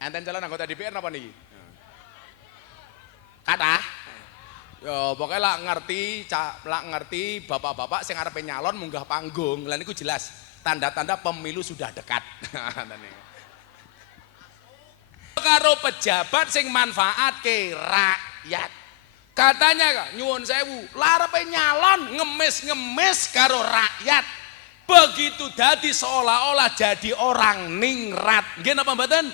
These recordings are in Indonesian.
Enten calon anggota DPR napa niki? Kathah. Ya pokoknya lah ngerti bapak-bapak sing arepe nyalon munggah panggung. Lah niku jelas tanda-tanda pemilu sudah dekat. Karo pejabat sing manfaatke rakyat. Katanya nyuwun sewu, larepe nyalon ngemis-ngemis karo rakyat. Begitu dadi seolah-olah jadi orang ningrat. Nggih napa mboten?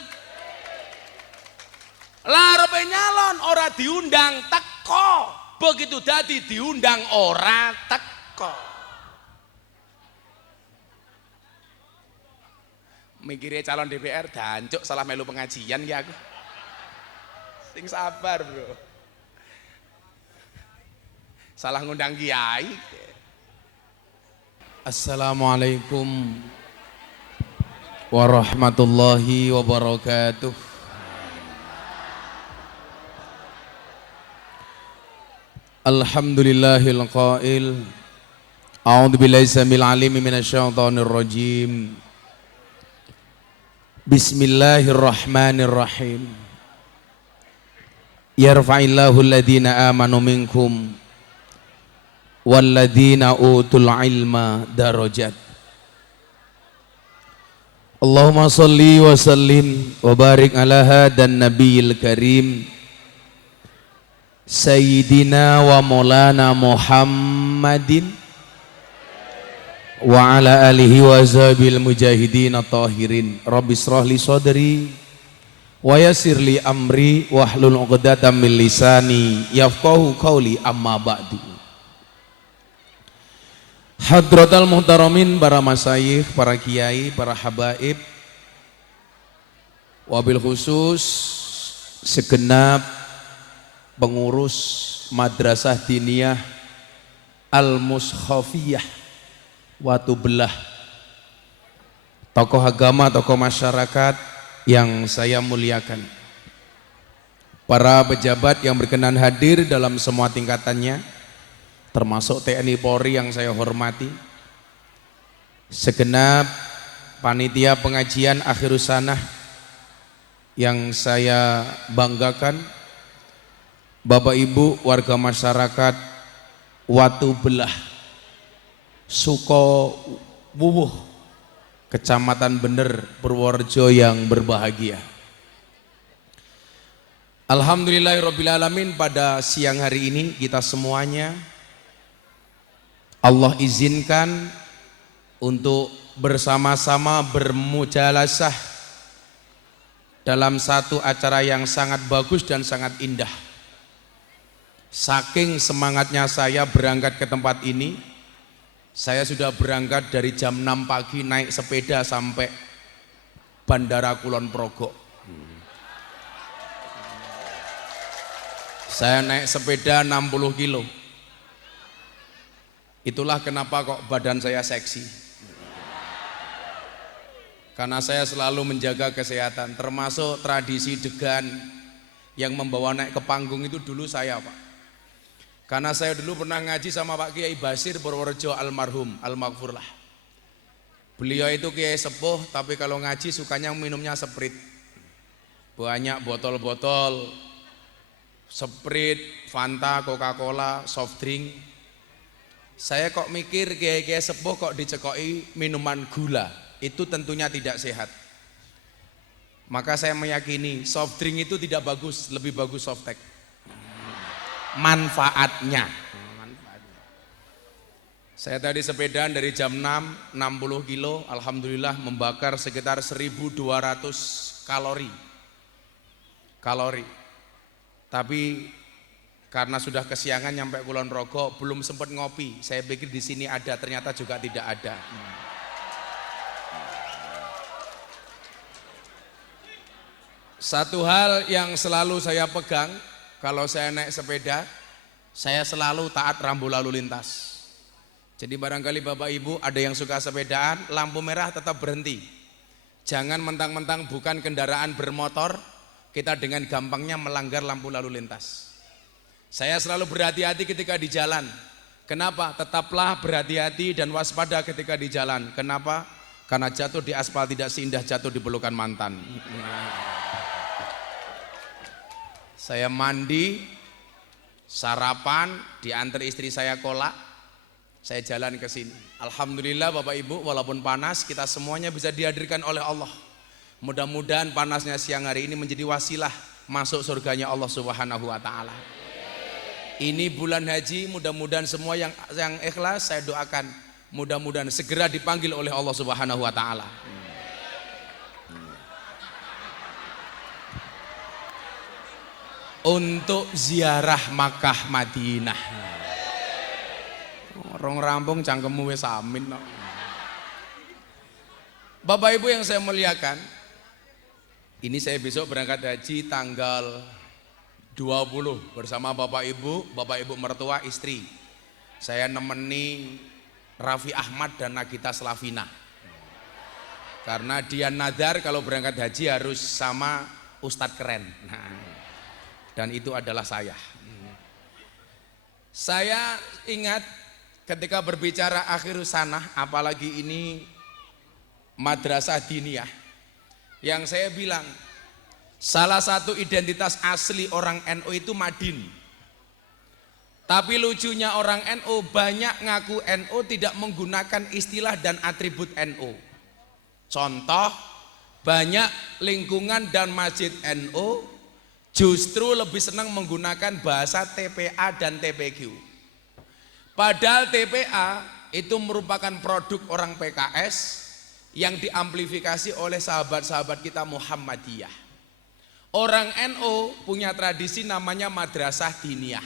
Larepe nyalon ora diundang teko. Begitu dadi diundang ora teko. Mikire calon DPR dancuk salah melu pengajian ya aku. Sing sabar, Bro. Salah ngundang kiai. Assalamualaikum warahmatullahi wabarakatuh. Alhamdulillahil qail. A'udzu billahi samil alim minasyaitonir rajim. Bismillahirrahmanirrahim. Yarfa'illahu alladhina amanu minkum walladzina utul ilma darajat. Allahumma salli wa sallim wa barik ala hadan nabiyil karim sayyidina wa maulana Muhammadin wa ala alihi wa sahbihi mujahidin tahirin. Rabbi shrah li sadri wa yassir li amri wahlul 'uqdatam min lisani yafqahu qawli amma ba'du. Hadratal muhtaramin, para masyayikh, para kiai, para habaib, wabil khusus segenap pengurus Madrasah Diniyah Al-Mushafiyah Watu Belah, tokoh agama, tokoh masyarakat yang saya muliakan, para pejabat yang berkenan hadir dalam semua tingkatannya, termasuk TNI Polri yang saya hormati, segenap panitia pengajian akhirus sanah yang saya banggakan, Bapak Ibu warga masyarakat Watu Belah, Suko Wuwuh, Kecamatan Bener, Purworejo yang berbahagia. Alhamdulillahirrabbilalamin, pada siang hari ini kita semuanya Allah izinkan untuk bersama-sama bermujalasah dalam satu acara yang sangat bagus dan sangat indah. Saking semangatnya saya berangkat ke tempat ini, saya sudah berangkat dari jam 6 pagi naik sepeda sampai Bandara Kulon Progo. Saya naik sepeda 60 kilo. Itulah kenapa kok badan saya seksi. Karena saya selalu menjaga kesehatan, termasuk tradisi degan yang membawa naik ke panggung itu dulu saya, Pak. Karena saya dulu pernah ngaji sama Pak Kiai Basir Purworejo almarhum, almaghfurlah. Beliau itu kiai sepuh, tapi kalau ngaji sukanya minumnya Sprite. Banyak botol-botol Sprite, Fanta, Coca-Cola, soft drink. Saya kok mikir kiai-kiai sepuh kok dicekoki minuman gula, itu tentunya tidak sehat. Maka saya meyakini soft drink itu tidak bagus, lebih bagus softtek. Manfaatnya. Saya tadi sepedaan dari jam 6, 60 kilo, alhamdulillah membakar sekitar 1200 kalori. Tapi karena sudah kesiangan nyampe Kulon Progo, belum sempat ngopi. Saya pikir di sini ada, ternyata juga tidak ada. Satu hal yang selalu saya pegang kalau saya naik sepeda, saya selalu taat rambu lalu lintas. Jadi barangkali Bapak Ibu ada yang suka sepedaan, lampu merah tetap berhenti. Jangan mentang-mentang bukan kendaraan bermotor, kita dengan gampangnya melanggar lampu lalu lintas. Saya selalu berhati-hati ketika di jalan. Kenapa? Tetaplah berhati-hati dan waspada ketika di jalan. Kenapa? Karena jatuh di aspal tidak seindah jatuh di pelukan mantan. Saya mandi, sarapan, diantar istri saya kolak, saya jalan ke sini. Alhamdulillah Bapak Ibu, walaupun panas, kita semuanya bisa dihadirkan oleh Allah. Mudah-mudahan panasnya siang hari ini menjadi wasilah masuk surganya Allah Subhanahu wa taala. Ini bulan haji, mudah-mudahan semua yang ikhlas saya doakan mudah-mudahan segera dipanggil oleh Allah Subhanahu wa taala. Untuk ziarah Makkah Madinah. Orang rampung cangkemmu wis amin. Bapak Ibu yang saya muliakan, ini saya besok berangkat haji tanggal 20 bersama Bapak Ibu mertua, istri. Saya nemeni Raffi Ahmad dan Nagita Slavina. Karena dia nadar kalau berangkat haji harus sama Ustadz keren. Nah, dan itu adalah saya. Saya ingat ketika berbicara akhir sanah, apalagi ini madrasah diniyah, yang saya bilang salah satu identitas asli orang NU itu Madin. Tapi lucunya orang NU banyak ngaku NU tidak menggunakan istilah dan atribut NU. Contoh, banyak lingkungan dan masjid NU justru lebih senang menggunakan bahasa TPA dan TPQ. Padahal TPA itu merupakan produk orang PKS yang diamplifikasi oleh sahabat-sahabat kita Muhammadiyah. Orang NU punya tradisi namanya madrasah diniyah.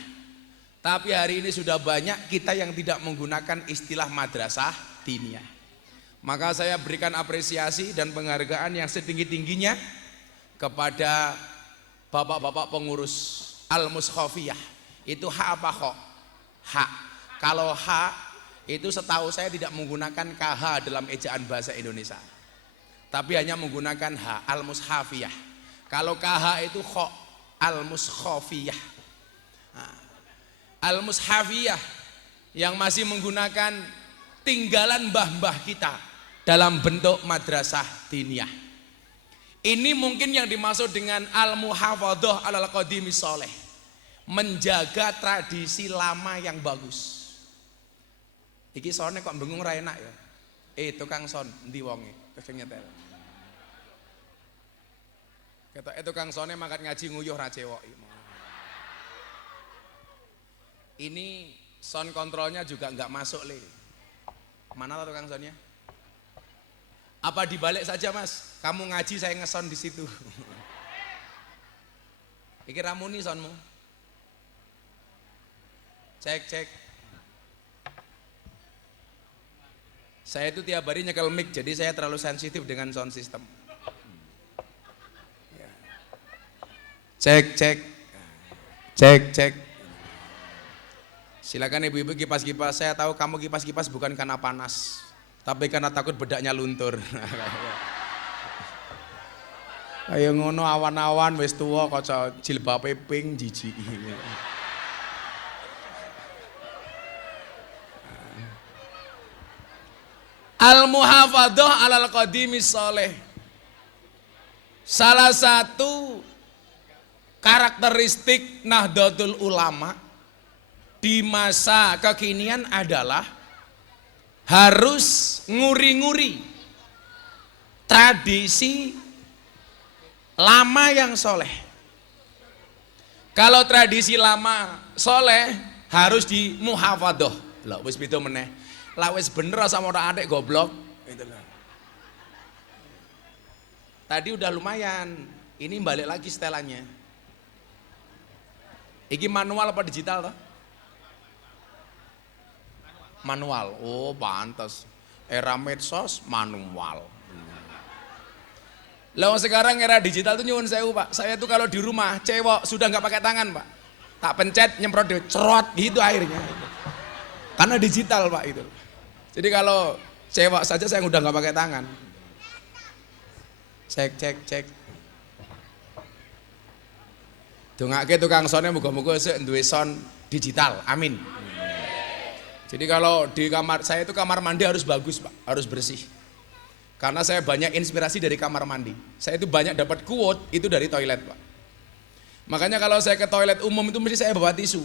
Tapi hari ini sudah banyak kita yang tidak menggunakan istilah madrasah diniyah. Maka saya berikan apresiasi dan penghargaan yang setinggi-tingginya kepada bapak-bapak pengurus Al-Muskhafiyah. Itu hak apa kok? Hak. Kalau hak itu setahu saya tidak menggunakan KH dalam ejaan bahasa Indonesia. Tapi hanya menggunakan H, Al-Muskhafiyah. Kalau KH itu kok, Al-Muskhafiyah. Nah, Al-Muskhafiyah yang masih menggunakan tinggalan mbah-mbah kita dalam bentuk madrasah diniyah. Ini mungkin yang dimaksud dengan al-muhafadhah alal qadimi sholeh, menjaga tradisi lama yang bagus. Iki sone kok bengung ra enak ya. Tukang son endi wonge? Sing nyetel. Ketoke tukang sone mangkat ngaji nguyuh ra cewoki. Ini sound kontrolnya juga enggak masuk le. Mana tukang sonnya? Apa dibalik saja Mas? Kamu ngaji saya ngeson di situ. Iki ramuni sonmu. Cek. Saya itu tiap hari nyekel mic, jadi saya terlalu sensitif dengan sound system. Cek. Silakan ibu-ibu kipas-kipas. Saya tahu kamu kipas-kipas bukan karena panas, tapi karena takut bedaknya luntur. Ayo ngono awan-awan wis tuwa kaca jilbabe pink jijik. Al-muhafadhah alal qadimi sholeh. Salah satu karakteristik Nahdlatul Ulama di masa kekinian adalah harus nguri-nguri tradisi lama yang soleh. Kalau tradisi lama soleh harus di muhafadhah. Lah wis beda meneh. Lah wis bener sama orang adek goblok. Tadi udah lumayan. Ini balik lagi setelannya. Iki manual apa digital toh? Manual. Oh, pantas. Era medsos manual. Lah sekarang era digital tuh nyuwun sewu, Pak. Saya tuh kalau di rumah cewek sudah nggak pakai tangan, Pak. Tak pencet nyemprot dia cerot gitu akhirnya. Karena digital, Pak, itu. Jadi kalau cewek saja saya udah nggak pakai tangan. Cek. Dongake tukang sonnya muga-muga sik duwe son digital. Amin. Jadi kalau di kamar saya itu kamar mandi harus bagus, Pak, harus bersih. Karena saya banyak inspirasi dari kamar mandi. Saya itu banyak dapat quote itu dari toilet, Pak. Makanya kalau saya ke toilet umum itu mesti saya bawa tisu.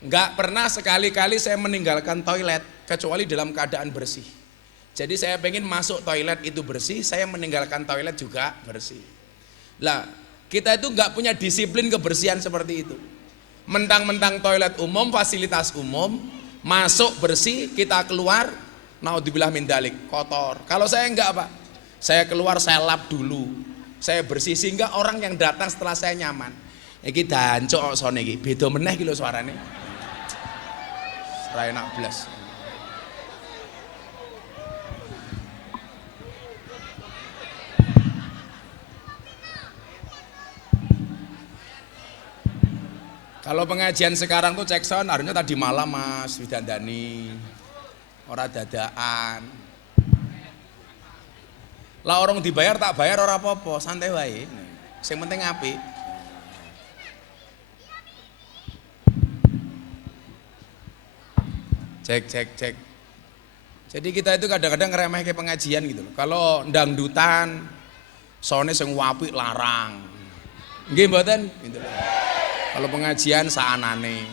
Enggak pernah sekali-kali saya meninggalkan toilet kecuali dalam keadaan bersih. Jadi saya pengen masuk toilet itu bersih, saya meninggalkan toilet juga bersih. Lah, kita itu enggak punya disiplin kebersihan seperti itu. Mentang-mentang toilet umum, fasilitas umum, masuk bersih, kita keluar, naudzubillah min dzalik, kotor. Kalau saya enggak, Pak. Saya keluar, saya lap dulu. Saya bersih sehingga orang yang datang setelah saya nyaman. Iki dancuk sone iki, beda meneh iki lho suarane. Ora enak blas. Kalau pengajian sekarang tuh cek sound harusnya tadi malam Mas Widandani. Ora dadaan. Lah orang dibayar tak bayar ora apa-apa, santai wae. Sing penting apik. Cek. Jadi kita itu kadang-kadang ngeremeh ke pengajian gitu loh. Kalau dangdutan, soalnya sing apik larang. Nggih mboten gitu loh. Kalau pengajian saanane.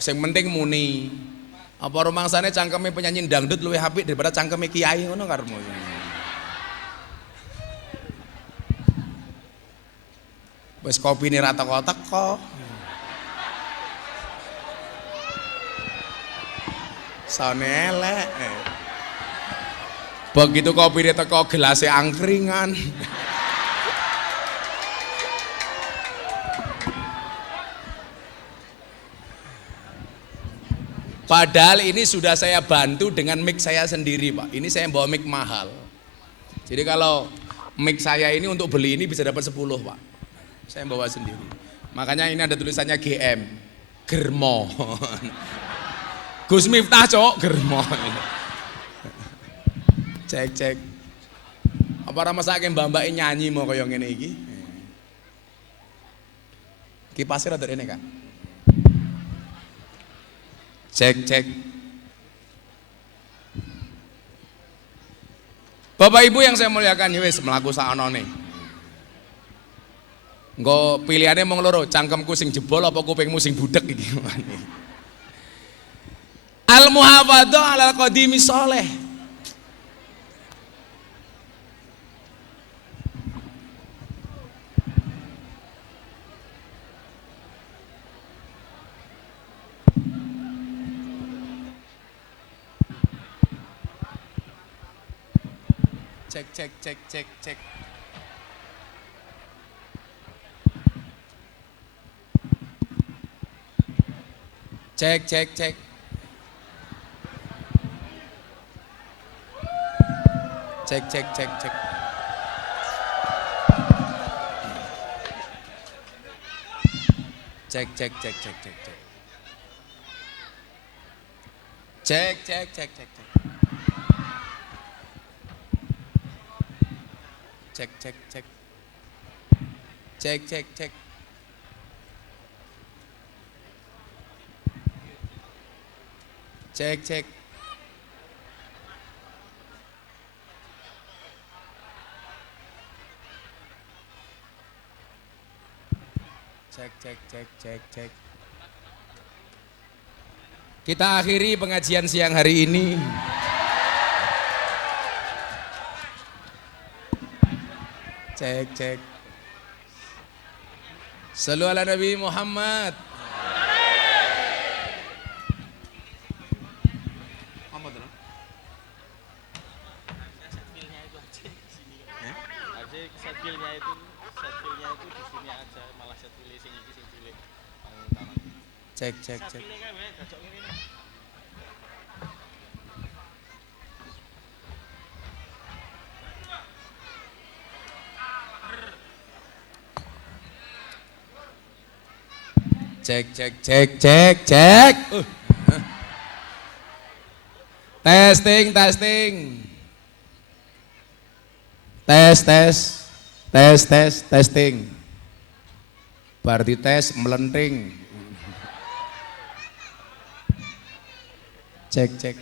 Sing penting muni. Apa rumangsane cangkeme penyanyi dangdut luwih apik daripada cangkeme kiai ngono karepmu. Wis kopine ra teko-teko. Sone elek. Begitu kopine teko gelasé angkringan. Padahal ini sudah saya bantu dengan mic saya sendiri, Pak. Ini saya bawa mic mahal. Jadi kalau mic saya ini untuk beli ini bisa dapat 10, Pak. Saya bawa sendiri. Makanya ini ada tulisannya GM, Germo. Gus Miftah, Cok, Germo. Cek. Apa ora mesake mbak-mbake nyanyi mau kaya ngene iki? Kipase rada rene, Kak. Cek. Bapak Ibu yang saya muliakan, ya wis mlaku sakonone. Engko pilihane mung loro, cangkemku sing jebol apa kupingmu sing budek iki. Al muhafadzah alal qadimi sholeh. Cek. Cek. Cek. Kita akhiri pengajian siang hari ini. Cek. Shallu ala Nabi Muhammad. Cek. Testing. Testing. Bar dites melenting. Cek.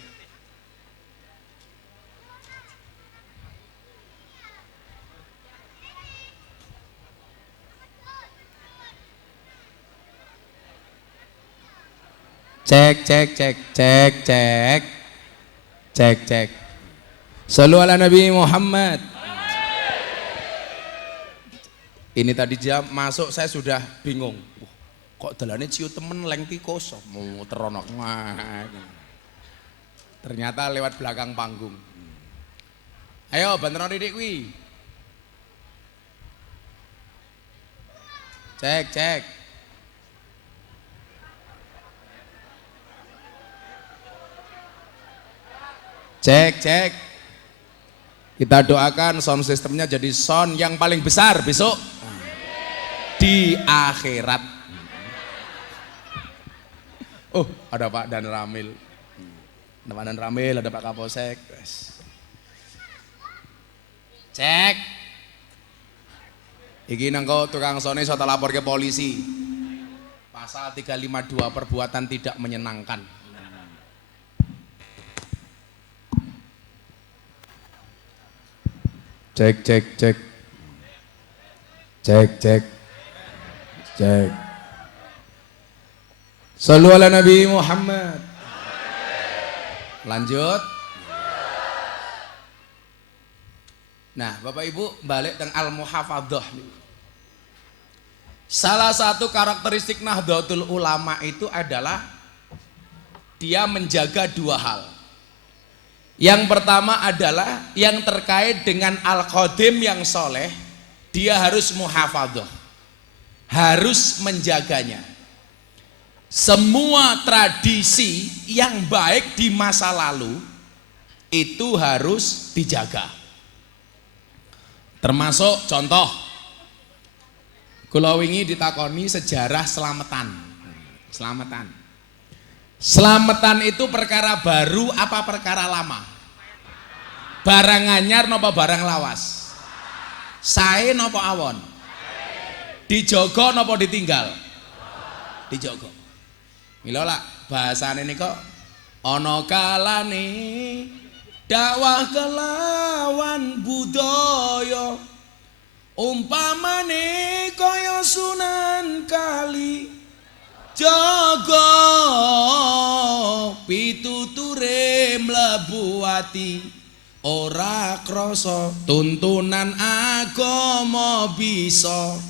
Cek cek cek cek cek cek cek. Shallu ala Nabi Muhammad. Ini tadi jam masuk saya sudah bingung. Kok dalane ciu temen leng tikus mau teronok. Ternyata lewat belakang panggung. Ayo banteran didik kuwi. Cek cek. Cek cek. Kita doakan sound systemnya jadi sound yang paling besar besok di akhirat. Oh, ada Pak Dan Ramil. Ada Pak Dan Ramil, ada Pak Kapolsek. Cek. Iki nangko tukang sone iso lapor ke polisi. Pasal 352 perbuatan tidak menyenangkan. Cek cek cek. Cek cek. Cek. Shallu ala Nabi Muhammad. Lanjut. Nah, Bapak Ibu balik teng Al-Muhafadzah. Salah satu karakteristik Nahdlatul Ulama itu adalah dia menjaga dua hal. Yang pertama adalah yang terkait dengan Al-Qadim yang soleh, dia harus muhafadzah, harus menjaganya. Semua tradisi yang baik di masa lalu itu harus dijaga. Termasuk contoh, kula wingi ditakoni sejarah selamatan. Selamatan itu perkara baru apa perkara lama? Barang anyar napa barang lawas? Sae napa awon? Dijogo napa ditinggal? Dijogo. Mila lak bahasane nika ana kalane dakwah kelawan budaya umpamane kaya Sunan Kali jaga pituture mlebu ati ora krasa tuntunan agama bisa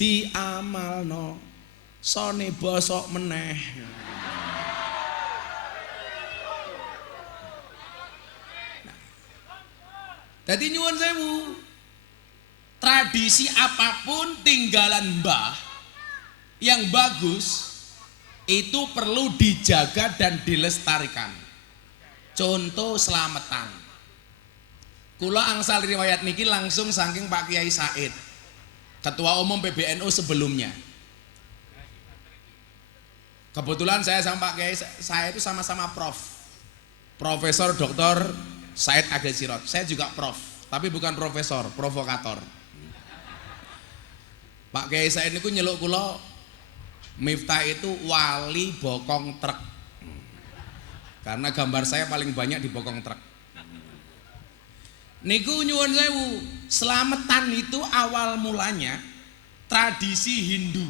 diamalno sone bosok meneh. Dadi nyuwun sewu, tradisi apapun tinggalan mbah yang bagus itu perlu dijaga dan dilestarikan. Contoh selamatan. Kula angsal riwayat niki langsung saking Pak Kiai Said, Ketua Umum PBNU sebelumnya. Kebetulan saya sama Pak Kiai saya itu sama-sama Profesor Dr. Said Agil Sirot. Saya juga prof, tapi bukan profesor, provokator. Pak Kiai Said niku nyeluk kula Miftah itu wali bokong truk. Karena gambar saya paling banyak di bokong truk. Niku nyuwun sewu, selamatan itu awal mulanya tradisi Hindu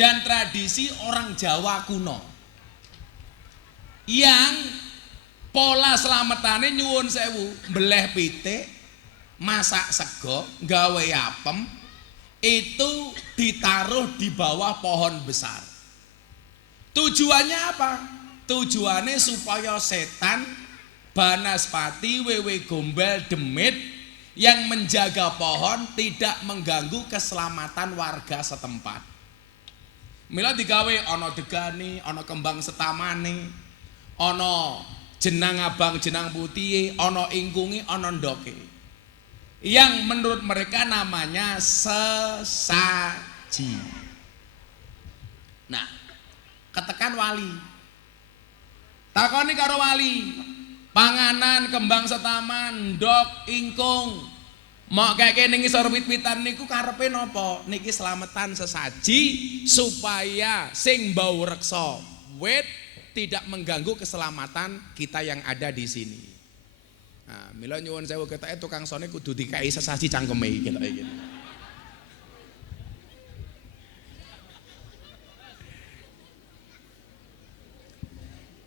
dan tradisi orang Jawa kuno. Yang pola selamatane nyuwun sewu, beleh pitik, masak sego, gawe apem, itu ditaruh di bawah pohon besar. Tujuannya apa? Tujuannya supaya setan, banaspati, wewe gombel, demit yang menjaga pohon tidak mengganggu keselamatan warga setempat. Mila digawe ono degani, ono kembang setamane, ono jenang abang, jenang putih, ono ingkungi, ono ndoke. Yang menurut mereka namanya sesaji. Nah, ketekan wali. Takoni karo wali, panganan kembang setaman, ndok, ingkung, mau kayak ning ngisor wit-witan niku karepe napa? Niki selamatan sesaji supaya sing bau reksa wit tidak mengganggu keselamatan kita yang ada di sini. Nah, mila nyuwun sewu ketoke tukang sone kudu dikai sesaji cangkeme iki ketoke iki.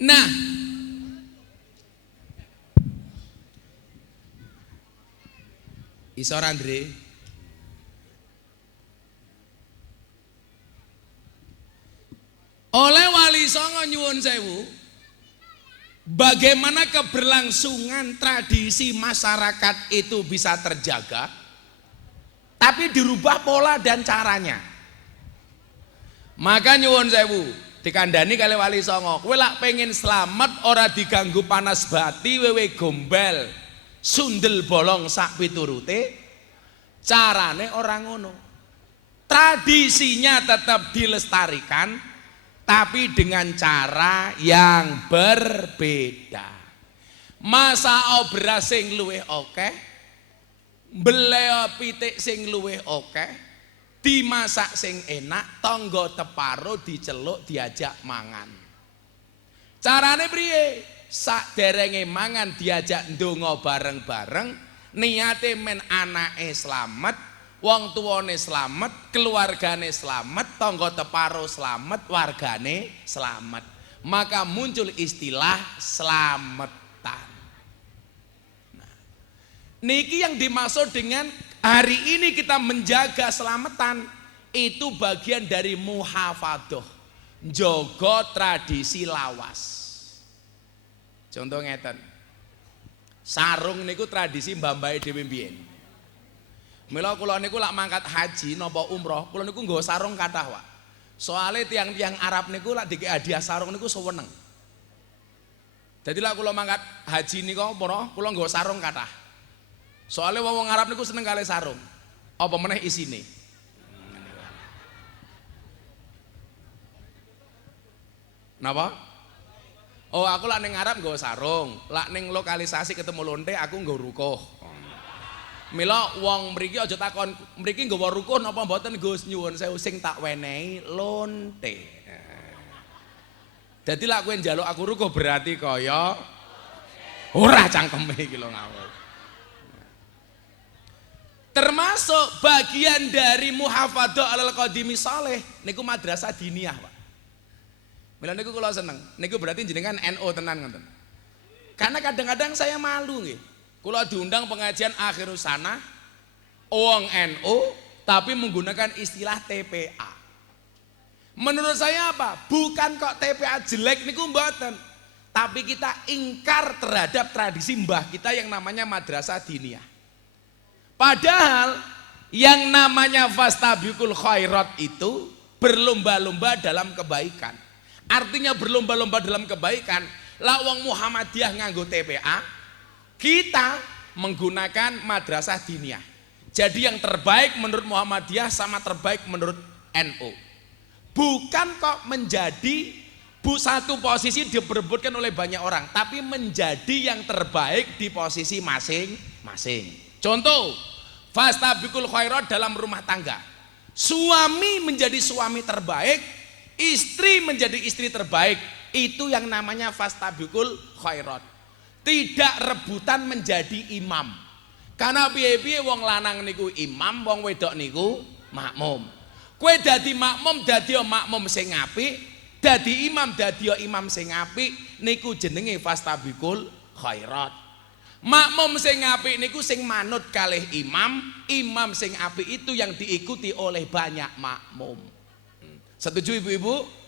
Nah, isor Andre, oleh Wali Songo nyuwun sewu, bagaimana keberlangsungan tradisi masyarakat itu bisa terjaga, tapi dirubah pola dan caranya. Maka nyuwun sewu, dikandani kali Wali Songo, kowe lak pengen selamat ora diganggu panas bati wewe gombel sundel bolong sak piturute, carane orang ngono. Tradisinya tetap dilestarikan tapi dengan cara yang berbeda. Masa obras sing luwih akeh, beleo pitik sing luwih akeh, dimasak sing enak, tangga teparo diceluk diajak mangan. Carane priye? Saderenge mangan diajak ndonga bareng-bareng, niate men anake slamet, wong tuane slamet, keluargane slamet, tangga teparo slamet, wargane slamet. Maka muncul istilah slametan. Nah, niki yang dimaksud dengan hari ini kita menjaga selamatan, itu bagian dari muhafadoh, njogo tradisi lawas. Contoh ngeten, sarung niku tradisi mbah-mbahe dhewe mbiyen. Mila kula niku lak mangkat haji napa umroh, kula niku nggawa sarung kathah wae. Soale tiang-tiang Arab niku lak dikek hadiah sarung niku seweneng. Dadi lak kula mangkat haji niku umroh, kula nggawa sarung kathah. Soale wong Arab niku seneng kali sarung. Apa meneh isine? Napa? Oh, aku lak ning Arab nggawa sarung, lak ning lokalisasi ketemu lonte aku nggawa rukuh. Mila wong mriki aja takon mriki nggawa rukuh napa mboten Gus, nyuwun sewu sing tak wenehi lonte. Dadi lak kowe njaluk aku rukuh berarti kaya ora cangkeme iki lho ngawur. Termasuk bagian dari muhafadzah alal qadimi saleh niku madrasah diniyah, Pak. Mila niku kula seneng. Niku berarti jenengan NU tenan ngoten. Karena kadang-kadang saya malu nggih. Kula diundang pengajian akhirus sanah wong NU tapi menggunakan istilah TPA. Menurut saya apa? Bukan kok TPA jelek niku mboten. Tapi kita ingkar terhadap tradisi mbah kita yang namanya madrasah diniyah. Padahal yang namanya fastabiqul khairat itu berlomba-lomba dalam kebaikan. Artinya berlomba-lomba dalam kebaikan. Lah wong Muhammadiyah nganggo TPA, kita menggunakan madrasah diniyah. Jadi yang terbaik menurut Muhammadiyah sama terbaik menurut NU. Bukan kok menjadi satu posisi diperebutkan oleh banyak orang, tapi menjadi yang terbaik di posisi masing-masing. Contoh, fastabiqul khairat dalam rumah tangga. Suami menjadi suami terbaik, istri menjadi istri terbaik, itu yang namanya fastabiqul khairat. Tidak rebutan menjadi imam. Karena piye-piye wong lanang niku imam, wong wedok niku makmum. Kowe dadi makmum, dadi makmum sing apik, dadi imam sing apik, niku jenenge fastabiqul khairat. Makmum sing apik niku sing manut kalih imam, imam sing apik itu yang diikuti oleh banyak makmum. Setuju ibu-ibu?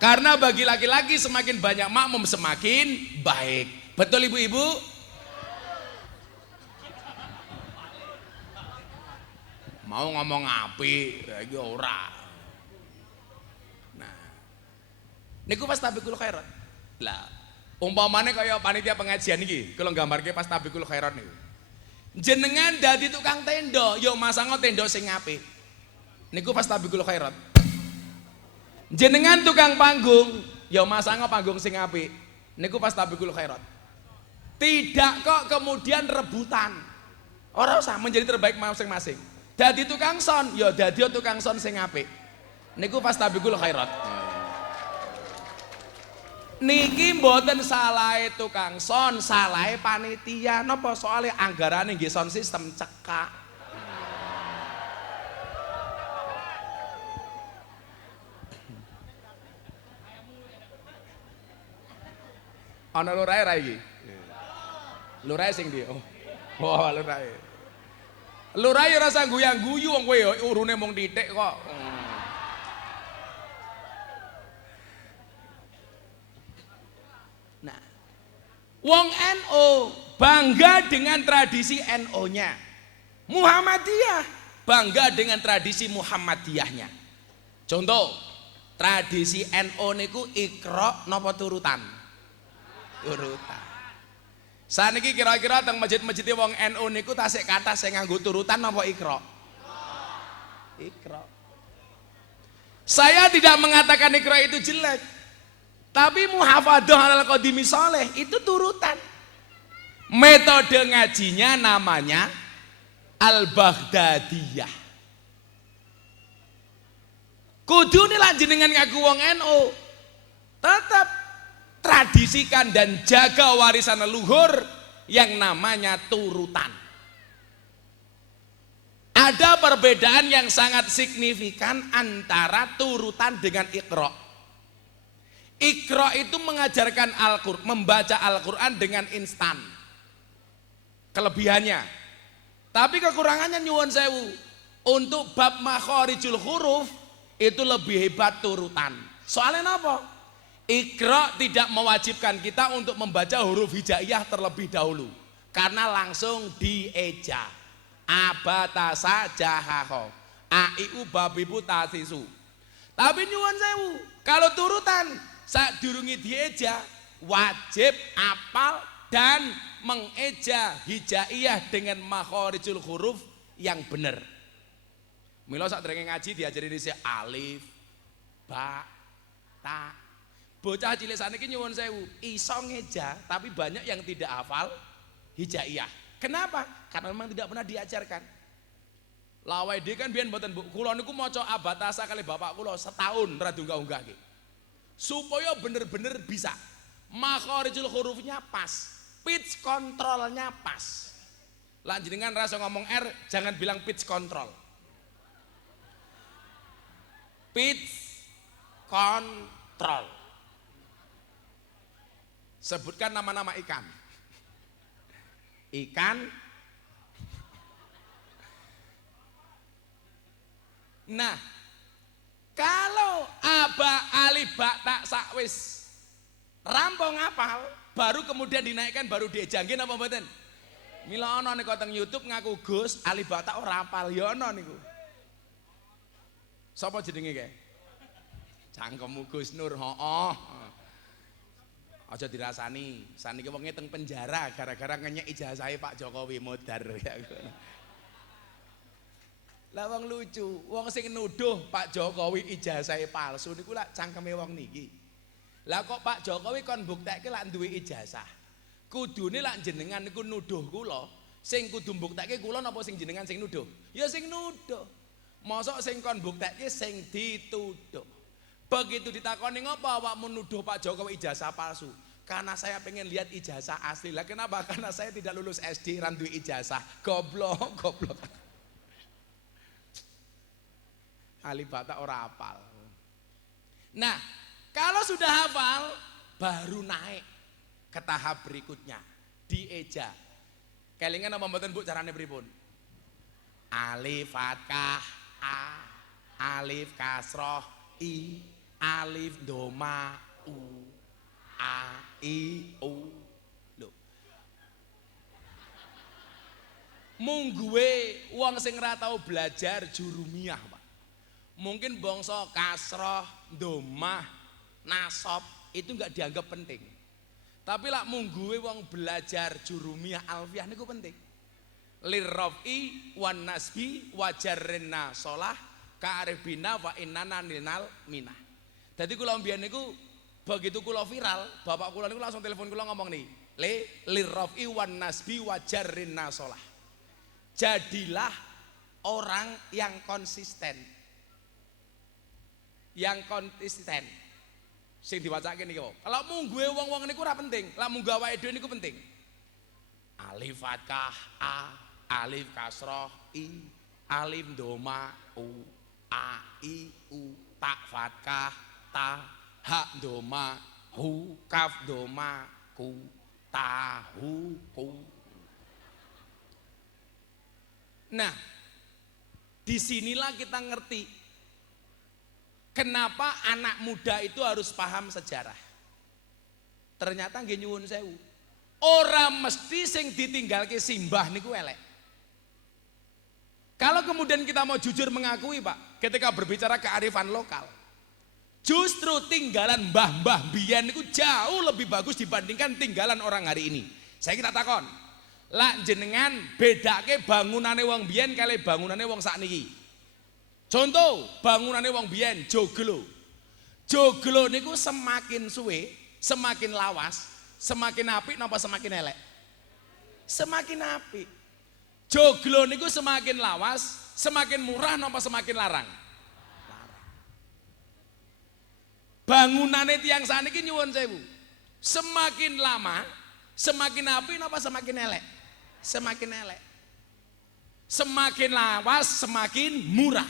Karena bagi laki-laki semakin banyak makmum semakin baik. Betul ibu-ibu? Mau ngomong apik, iki ora. Nah, niku fastabiqul khairat. Lah, umpamane kaya panitia pengajian iki, kula nggambarke fastabiqul khairat niku. Jenengan dadi tukang tenda, yo masang tenda sing apik. Niku fastabiqul khairat. Jenengan tukang panggung, yo masang panggung sing apik. Niku fastabiqul khairat. Tidak kok kemudian rebutan. Ora usah menjadi terbaik masing-masing. Dadi tukang son, yo dadi tukang son sing apik. Niku fastabiqul khairat. Niki mboten salahe tukang son, salahe panitia. Napa soalnya anggarane nggih sound system cekak. Ana lurahe ra iki? Lurahe sing ndi? Oh, lurahe. Lurahe ora usah guyang-guyu wong kowe ya urune mung titik kok. Nah, wong NU bangga dengan tradisi NU-nya. Muhammadiyah bangga dengan tradisi Muhammadiyahnya. Contoh, tradisi NU niku Iqra napa turutan? Turutan. Saniki kira-kira teng masjid-masjid wong NU niku tasik kathah sing nganggo turutan napa Iqra? Iqra. Saya tidak mengatakan Iqra itu jelek. Tapi muhafadzah alal qadimi sholeh itu turutan. Metode ngajinya namanya Al-Baghdadiyah. Kudu nih lah jenengan ngaku wong NU. Tetap tradisikan dan jaga warisan leluhur yang namanya turutan. Ada perbedaan yang sangat signifikan antara turutan dengan Iqra. Iqra itu mengajarkan Al-Qur'an, membaca Al-Qur'an dengan instan. Kelebihannya. Tapi kekurangannya nyuwun sewu. Untuk bab makharijul huruf itu lebih hebat turutan. Soalnya apa? Iqra tidak mewajibkan kita untuk membaca huruf hijaiyah terlebih dahulu. Karena langsung dieja. Abatasa jahaho. Aiu babibu tasisu. Tapi nyuwun sewu. Kalau turutan sadurunge dieja wajib apal dan mengeja hijaiyah dengan makharijul huruf yang benar. Mila sak derenge ngaji diajari dhisik alif, ba, ta. Bocah cilik saniki nyuwun sewu, iso ngeja tapi banyak yang tidak hafal hijaiyah. Kenapa? Karena memang tidak pernah diajarkan. Lawai dia kan biyen mboten Bu, kula niku maca abatasa kali bapak kula setahun ra diunggah-unggahke. Supaya bener-bener bisa. Makharijul hurufnya pas, pitch controlnya pas. Lah jenengan rasa ngomong R, jangan bilang pitch control. Pitch control. Sebutkan nama-nama ikan. Ikan. Nah, kalau aba alif ba tak sakwis rampung apal, baru kemudian dinaikkan baru dieja nggih napa mboten? Mila ana niku teng YouTube ngaku Gus alif ba tak ora apal ya ana niku. Sapa jenenge kae? Cangkemmu Gus Nur, hooh. Aja dirasani, saniki wonge teng penjara gara-gara ngenyek ijazahe Pak Jokowi modar ya. Lah wong lucu, wong sing nuduh Pak Jokowi ijazahe palsu niku lak cangkeme wong niki. Lah kok Pak Jokowi kon mbuktekke lak duwe ijazah. Kudune lak jenengan niku nuduh kula, sing kudu mbuktekke kula napa sing jenengan sing nuduh? Ya sing nuduh. Mosok sing kon mbuktekke sing dituduh. Begitu ditakoni ngopo awakmu nuduh Pak Jokowi ijazah palsu? Karena saya pengen lihat ijazah asli. Lah kenapa? Karena saya tidak lulus SD ran duwe ijazah. Goblok, goblok. Alif ba ta ora hafal. Nah, kalau sudah hafal baru naik ke tahap berikutnya, dieja. Kelingan apa mboten Bu carane pripun? Alif fathah a, alif kasroh i, alif doma u, a i u. Lho. Mungguwe wong sing ora tau belajar jurumiyah, Pak. Mungkin bangsa kasroh, domah, nasab itu enggak dianggap penting. Tapi lak mungguwe wong belajar jurumiyah alfiyah niku penting. Lirrafi wan nasbi wajarrina sholah ka'arifina wa innana nilnal minah. Jadi kula mbiyen niku begitu kula viral, bapak kula niku langsung telepon kula ngomong nih, lirrafi wan nasbi wajarrina sholah. Jadilah orang yang konsisten. Yang konsisten sing diwacake niki wae. Kalau mungguhe wong-wong niku ora penting, lak munggah awake dhewe niku penting. Alif fathah a, alif kasroh i, alif doma u, a i u, ta fathah ta, ha doma hu, kaf doma tahuku. Nah, disinilah kita ngerti kenapa anak muda itu harus paham sejarah. Ternyata nggih nyuwun sewu, ora mesti sing ditinggalke simbah niku elek. Kalau kemudian kita mau jujur mengakui Pak, ketika berbicara kearifan lokal, justru tinggalan mbah-mbah biyen niku jauh lebih bagus dibandingkan tinggalan orang hari ini. Saya kita takon, lak jenengan bedake bangunane wong biyen kali bangunane wong sakniki. Contoh, bangunane wong biyen joglo. Joglo niku semakin suwe, semakin lawas, semakin apik napa semakin elek? Semakin apik. Joglo niku semakin lawas, semakin murah napa semakin larang? Bangunane tiang saniki nyuwun sewu. Semakin lama, semakin apik napa semakin elek? Semakin elek. Semakin lawas, semakin murah.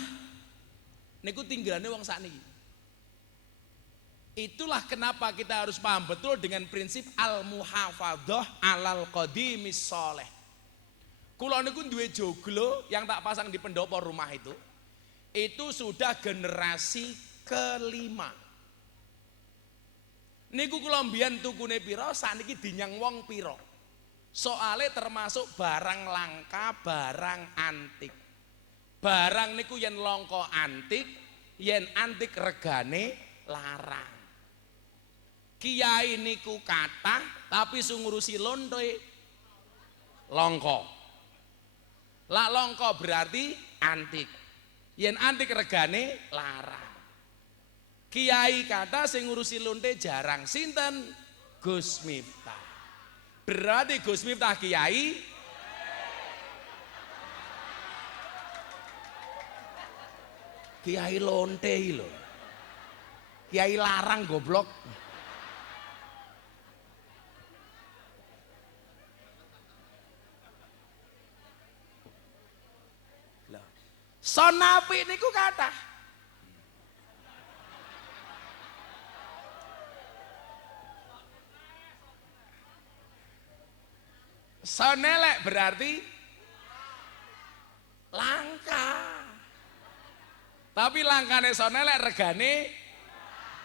Niku tinggalane wong sakniki. Itulah kenapa kita harus paham betul dengan prinsip al-muhafadzah alal qadimis sholeh. Kula niku duwe joglo yang tak pasang di pendopo rumah itu sudah generasi kelima. Niku kula mbiyen tukune pira, sakniki dinyang wong pira. Soale termasuk barang langka, barang antik. Barang niku yen langka antik, yen antik regane larang. Kiai niku kathah tapi sing ngurusi lonte langka. Lah langka berarti antik. Yen antik regane larang. Kiai kata sing ngurusi lonte jarang. Sinten? Gus Miftah. Berarti Gus Miftah kiai lonte lho. Kiai larang goblok. Lah, sonapi niku kathah. Sonelek berarti langka. Tapi langkane sonelek regane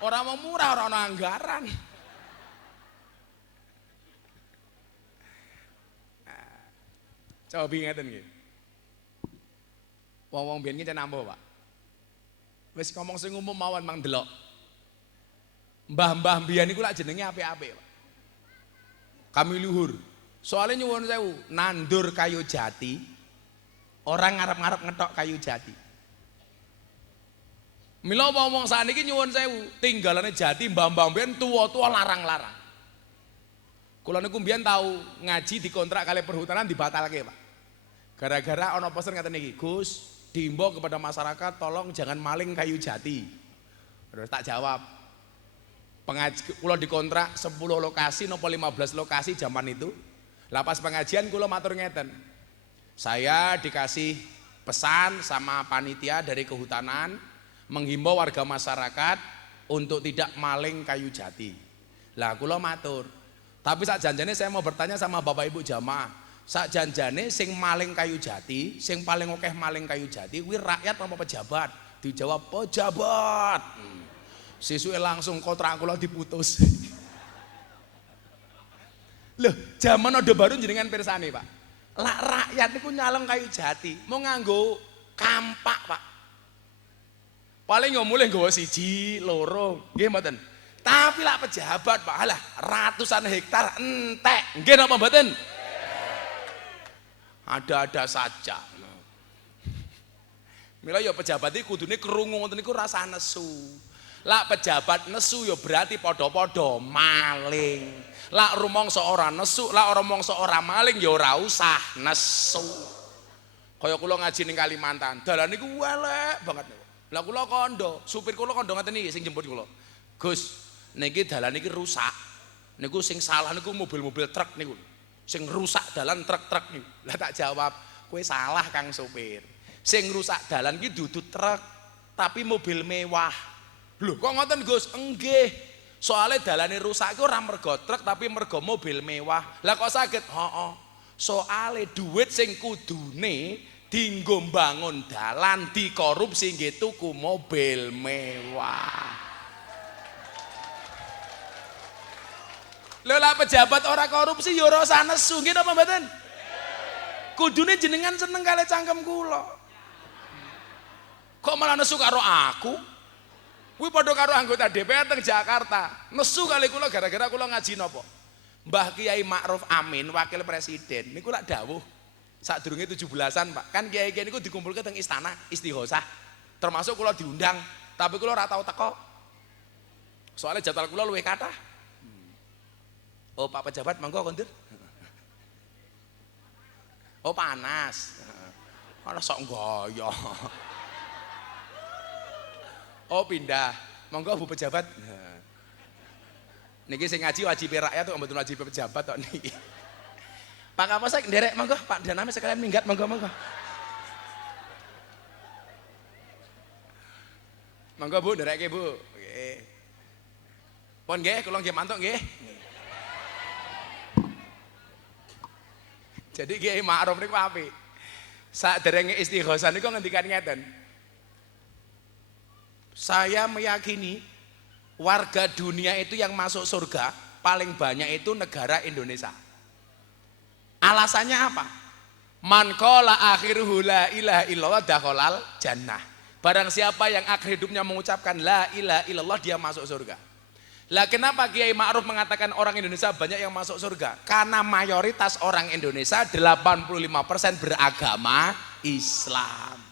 ora mau murah, ora ana anggaran. Coba ngeten nggih. Wong-wong biyen iki nampa, Pak. Wis ngomong sing umum mawon mang delok. Mbah-mbah biyen niku lak jenenge apik-apik, Pak. Kami luhur. Soalnya nyuwun sewu, nandur kayu jati, orang ngarep-ngarep ngetok kayu jati. Mila wong-wong sakniki nyuwun sewu, tinggalane jati mbah-mbah mbiyen tuwa-tuwa larang-larang. Kula niku mbiyen tau ngaji dikontrak kali perhutanan dibatalke, Pak. Gara-gara ana pesen ngaten iki, Gus, diimbau kepada masyarakat tolong jangan maling kayu jati. Terus tak jawab. Pengaji kula dikontrak 10 lokasi napa 15 lokasi zaman itu. Lah pas pengajian kula matur ngeten. Saya dikasih pesan sama panitia dari kehutanan menghimbau warga masyarakat untuk tidak maling kayu jati. Lah kula matur. Tapi sak janjane saya mau bertanya sama Bapak Ibu jamaah. Sak janjane sing maling kayu jati, sing paling akeh maling kayu jati kuwi rakyat apa pejabat? Dijawab pejabat. Sesuke langsung kontrak kula diputus. Loh, zaman Orde Baru jenengan pirsani, Pak. Lah rakyat niku nyaleng kayu jati, mau nganggo kampak, Pak. Paling yo mulih nggawa 1, 2, nggih mboten. Tapi lah pejabat, Pak, alah ratusan hektar entek. Nggih napa mboten? Ada-ada saja. Mila yo pejabat iki kudune krungu ngoten niku rasa nesu. Lah pejabat nesu yo berarti padha-padha maling. Lah rumangsa ora nesu, lah rumangsa ora maling ya ora usah nesu. Kaya kula ngaji ning Kalimantan, dalan niku elek banget niku. Lah kula kandha, supir kula kandha ngaten iki sing jemput kula. Gus, niki dalan iki rusak. Niku sing salah niku mobil-mobil truk niku. Sing rusak dalan truk-truk niku. Lah tak jawab, kowe salah Kang supir. Sing rusak dalan iki dudu truk, tapi mobil mewah. Lho kok ngoten Gus? Enggih. Soalnya dalane rusak iku ora mergo truk tapi mergo mobil mewah. Lah kok saged? Heeh. Soale duit sing kudune dienggo mbangun dalan dikorupsi nggih tuku mobil mewah. Lha lah pejabat ora korupsi ya ora usah nesu nggih napa mboten? Kudune jenengan seneng kali cangkem kula. Kok malah nesu karo aku? Kuwi padha karo anggota DPR teng Jakarta. Nesu kali kula gara-gara kula ngaji napa? Mbah Kiai Ma'ruf Amin, wakil presiden niku lak dawuh sadurunge 17-an, Pak. Kan kiai-kiai niku dikumpulke teng istana Istighosah. Termasuk kula diundang, tapi kula ora tau teko. Soalnya jadwal kula luwih kathah. Oh, Pak pejabat monggo kondur. Oh, panas. Malah sok nggoyo. Oh pindah, monggo Bu pejabat. Niki sing ngaji wajib rakyat tuh, mboten wajib pejabat tok niki. Pak Kapolsek nderek monggo, Pak Daname sekalian minggat monggo. Monggo Bu nderekke Bu. Nggih. Pun nggih, kula nggih mantuk nggih. Jadi Kiai Ma'ruf niku apik. Saderenge Istighosah niku ngendikan ngeten. Saya meyakini warga dunia itu yang masuk surga paling banyak itu negara Indonesia. Alasannya apa? Man qala akhiruhu la ilaha illallah dakhalal jannah. Barang siapa yang akhir hidupnya mengucapkan la ilaha illallah dia masuk surga. Lah kenapa Kiai Ma'ruf mengatakan orang Indonesia banyak yang masuk surga? Karena mayoritas orang Indonesia 85% beragama Islam.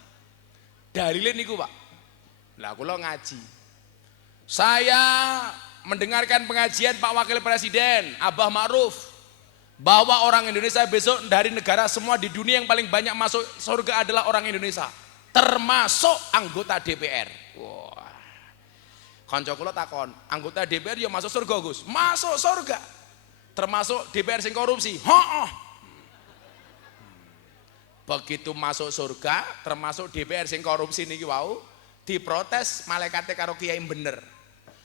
Dalile niku, Pak. Lah kula ngaji. Saya mendengarkan pengajian Pak Wakil Presiden Abah Ma'ruf bahwa orang Indonesia besok dari negara semua di dunia yang paling banyak masuk surga adalah orang Indonesia, termasuk anggota DPR. Wah. Kanca kula takon, anggota DPR ya masuk surga, Gus? Masuk surga. Termasuk DPR sing korupsi. Heeh. Begitu masuk surga, termasuk DPR sing korupsi niki wau, diprotes malaikatnya karo kiai bener.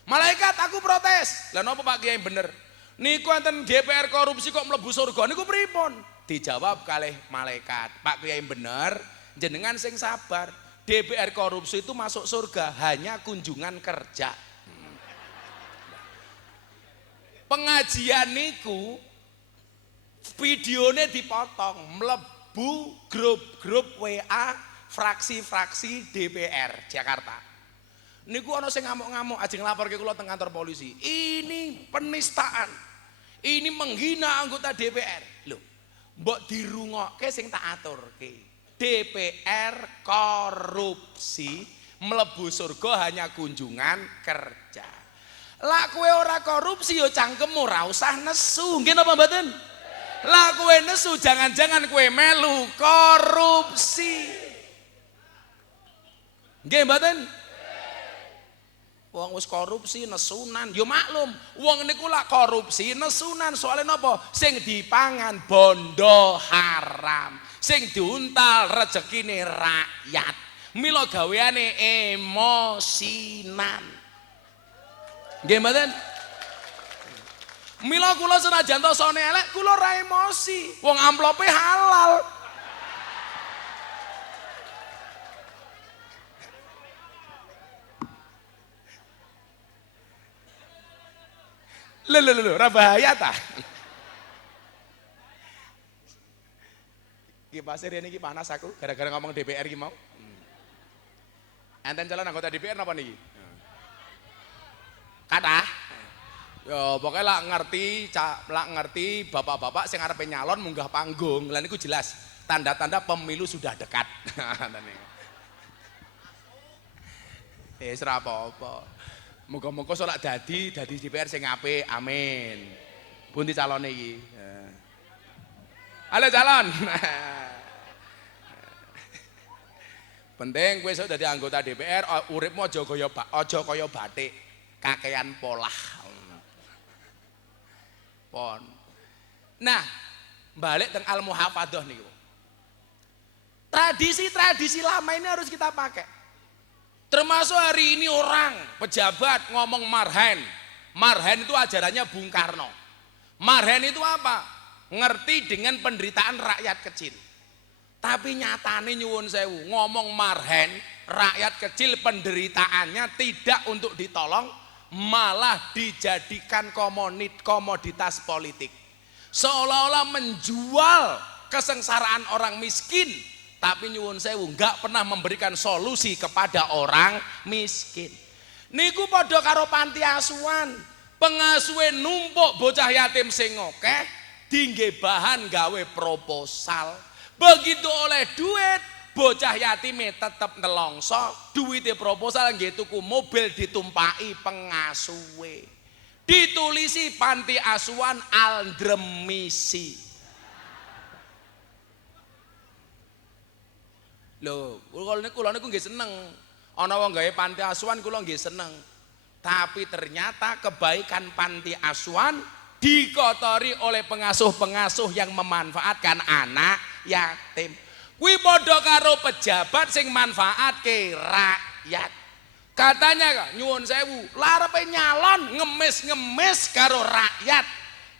Malaikat aku protes. Lah napa Pak Kiai bener? Niku enten DPR korupsi kok mlebu surga niku pripun? Dijawab kalih malaikat, Pak Kiai bener, jenengan sing sabar. DPR korupsi itu masuk surga hanya kunjungan kerja. Pengajian niku videonya dipotong mlebu grup-grup WA fraksi-fraksi DPR Jakarta. Niku ana sing ngamuk-ngamuk ajeng laporke kula teng kantor polisi. Ini penistaan. Ini menghina anggota DPR. Lho, mbok dirungokke sing tak aturke. DPR korupsi, mlebu surga hanya kunjungan kerja. Lah kowe ora korupsi ya cangkemmu ora usah nesu. Nggih napa mboten? Lah kowe nesu jangan-jangan kowe melu korupsi. Nggih mboten? Wong wis korupsi nesunan, yo maklum. Wong niku lak korupsi nesunan soalnya napa? Sing dipangan bondo haram, sing diuntal rezekine rakyat. Mila gaweane emosinan. Nggih mboten? Mila kula senajan to sone elek, kula ora emosi. Wong amplope halal. Lho, ora bahaya ta? Iki pasir ini iki panas aku gara-gara ngomong DPR iki mau. Enten calon anggota DPR napa niki? Kathah. Yo pokoknya lak ngerti bapak-bapak sing arepe nyalon munggah panggung. Lah niku jelas tanda-tanda pemilu sudah dekat. Wis ora apa-apa. Moga-moga solak dadi DPR sing apik, amin. Pundi calone iki? Halo calon. Penting kowe esuk dadi anggota DPR, uripmu aja kaya batik, kakean polah. Pon. Nah, balik teng Al-Muhafadzah niku. Tradisi-tradisi lama ini harus kita pakai. Termasuk hari ini orang pejabat ngomong marhaen, Marhen itu ajarannya Bung Karno. Marhen itu apa? Ngerti dengan penderitaan rakyat kecil. Tapi nyatane nyuwun sewu, ngomong marhen, rakyat kecil penderitaannya tidak untuk ditolong, malah dijadikan komoditas politik. Seolah-olah menjual kesengsaraan orang miskin, tapi nyuwun sewu nggak pernah memberikan solusi kepada orang miskin. Niku padha karo panti asuhan, pengasuhe numpuk bocah yatim sing akeh, dingge bahan gawe proposal. Begitu oleh duit, bocah yatime tetep nelongso, duwite proposal nggih tuku mobil ditumpaki pengasuhe. Ditulisi panti asuhan Aldremisi. Lho, kula niku nggih seneng. Ana wong gawe panti asuhan kula nggih seneng. Tapi ternyata kebaikan panti asuhan dikotori oleh pengasuh-pengasuh yang memanfaatkan anak yatim. Kuwi padha karo pejabat sing manfaatke rakyat. Katanya nyuwun sewu, larepe nyalon ngemis-ngemis karo rakyat.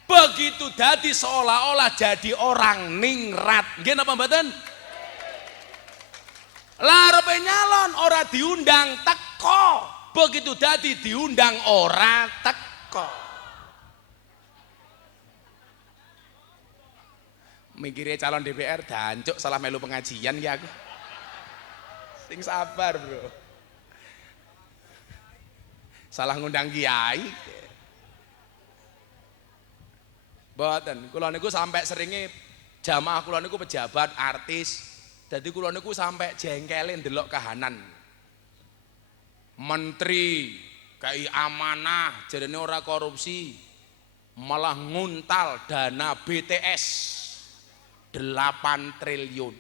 Begitu dadi seolah-olah jadi orang ningrat. Nggih napa mboten? Larepe nyalon ora diundang teko. Begitu dadi diundang ora teko. Mikire calon DPR dancuk salah melu pengajian ya aku. Sing sabar, Bro. Salah ngundang kiai. Mboten, kula niku sampai seringe jamaah kula niku pejabat, artis. Dadi kula niku sampai jengkele ndelok kahanan. Menteri KI amanah jarene ora korupsi, malah nguntal dana BTS 8 triliun.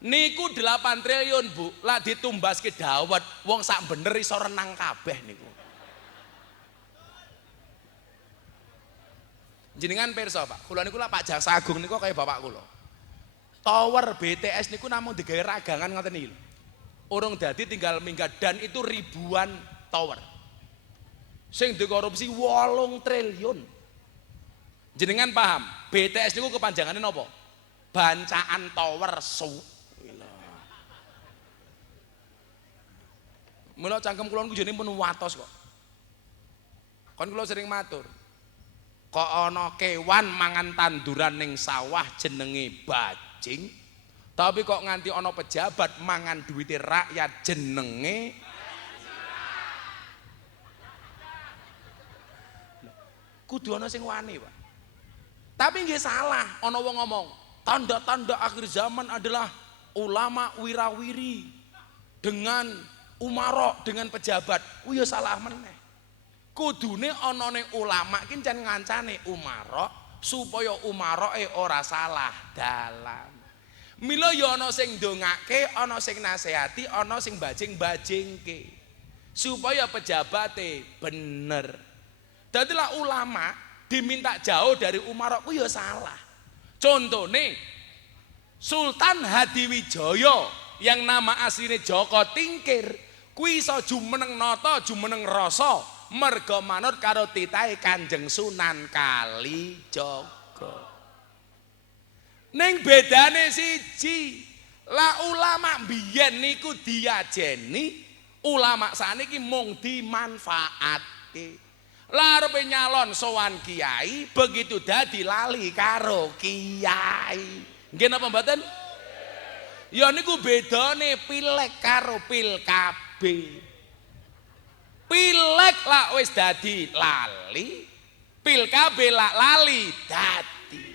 Niku 8 triliun, Bu, lah ditumbaske dawet, wong sak bener iso renang kabeh niku. Jenengan pirsa, Pak, kula niku lah Pak Jaksa Agung niku kaya bapak kula. Tower BTS niku namung digawe ragangan ngoten iki lho. Urung dadi tinggal minggat dan itu ribuan tower. Sing dikorupsi 8 triliun. Jenengan paham, BTS niku kepanjangane napa? Bancaan tower su. Mula cangkem kula niku jenenge pun watos kok. Kon kula sering matur. Kok ana kewan mangan tanduran ning sawah jenenge bajing, tapi kok nganti ana pejabat mangan duwite rakyat jenenge kudu ana sing wani, Pak. Tapi nggih salah, ana wong ngomong, tanda-tanda akhir zaman adalah ulama wirawiri dengan umarok dengan pejabat. Kuwi ya salah meneh. Kudune ana ning ulama ki jan ngancane umarok supaya umaroke ora salah dalan. Mila ya ana sing ndongake, ana sing nasihati, ana sing bajing-bajingke supaya pejabate bener. Dadilah ulama diminta jauh dari umarok ku ya salah. Contone Sultan Hadiwijaya yang nama asline Joko Tingkir kuwi iso jumeneng nata, jumeneng rasa merga manut karo titahe Kanjeng Sunan Kalijaga. Ning bedane siji, lah ulama biyen niku diajeni, ulama saniki mung dimanfaatke. Lah arepe nyalon sowan kiai, begitu dadi lali karo kiai. Nggih napa mboten? Ya niku bedane pilek karo pilkab. Pilek lah wis dadi lali, pilkab lah lali dadi.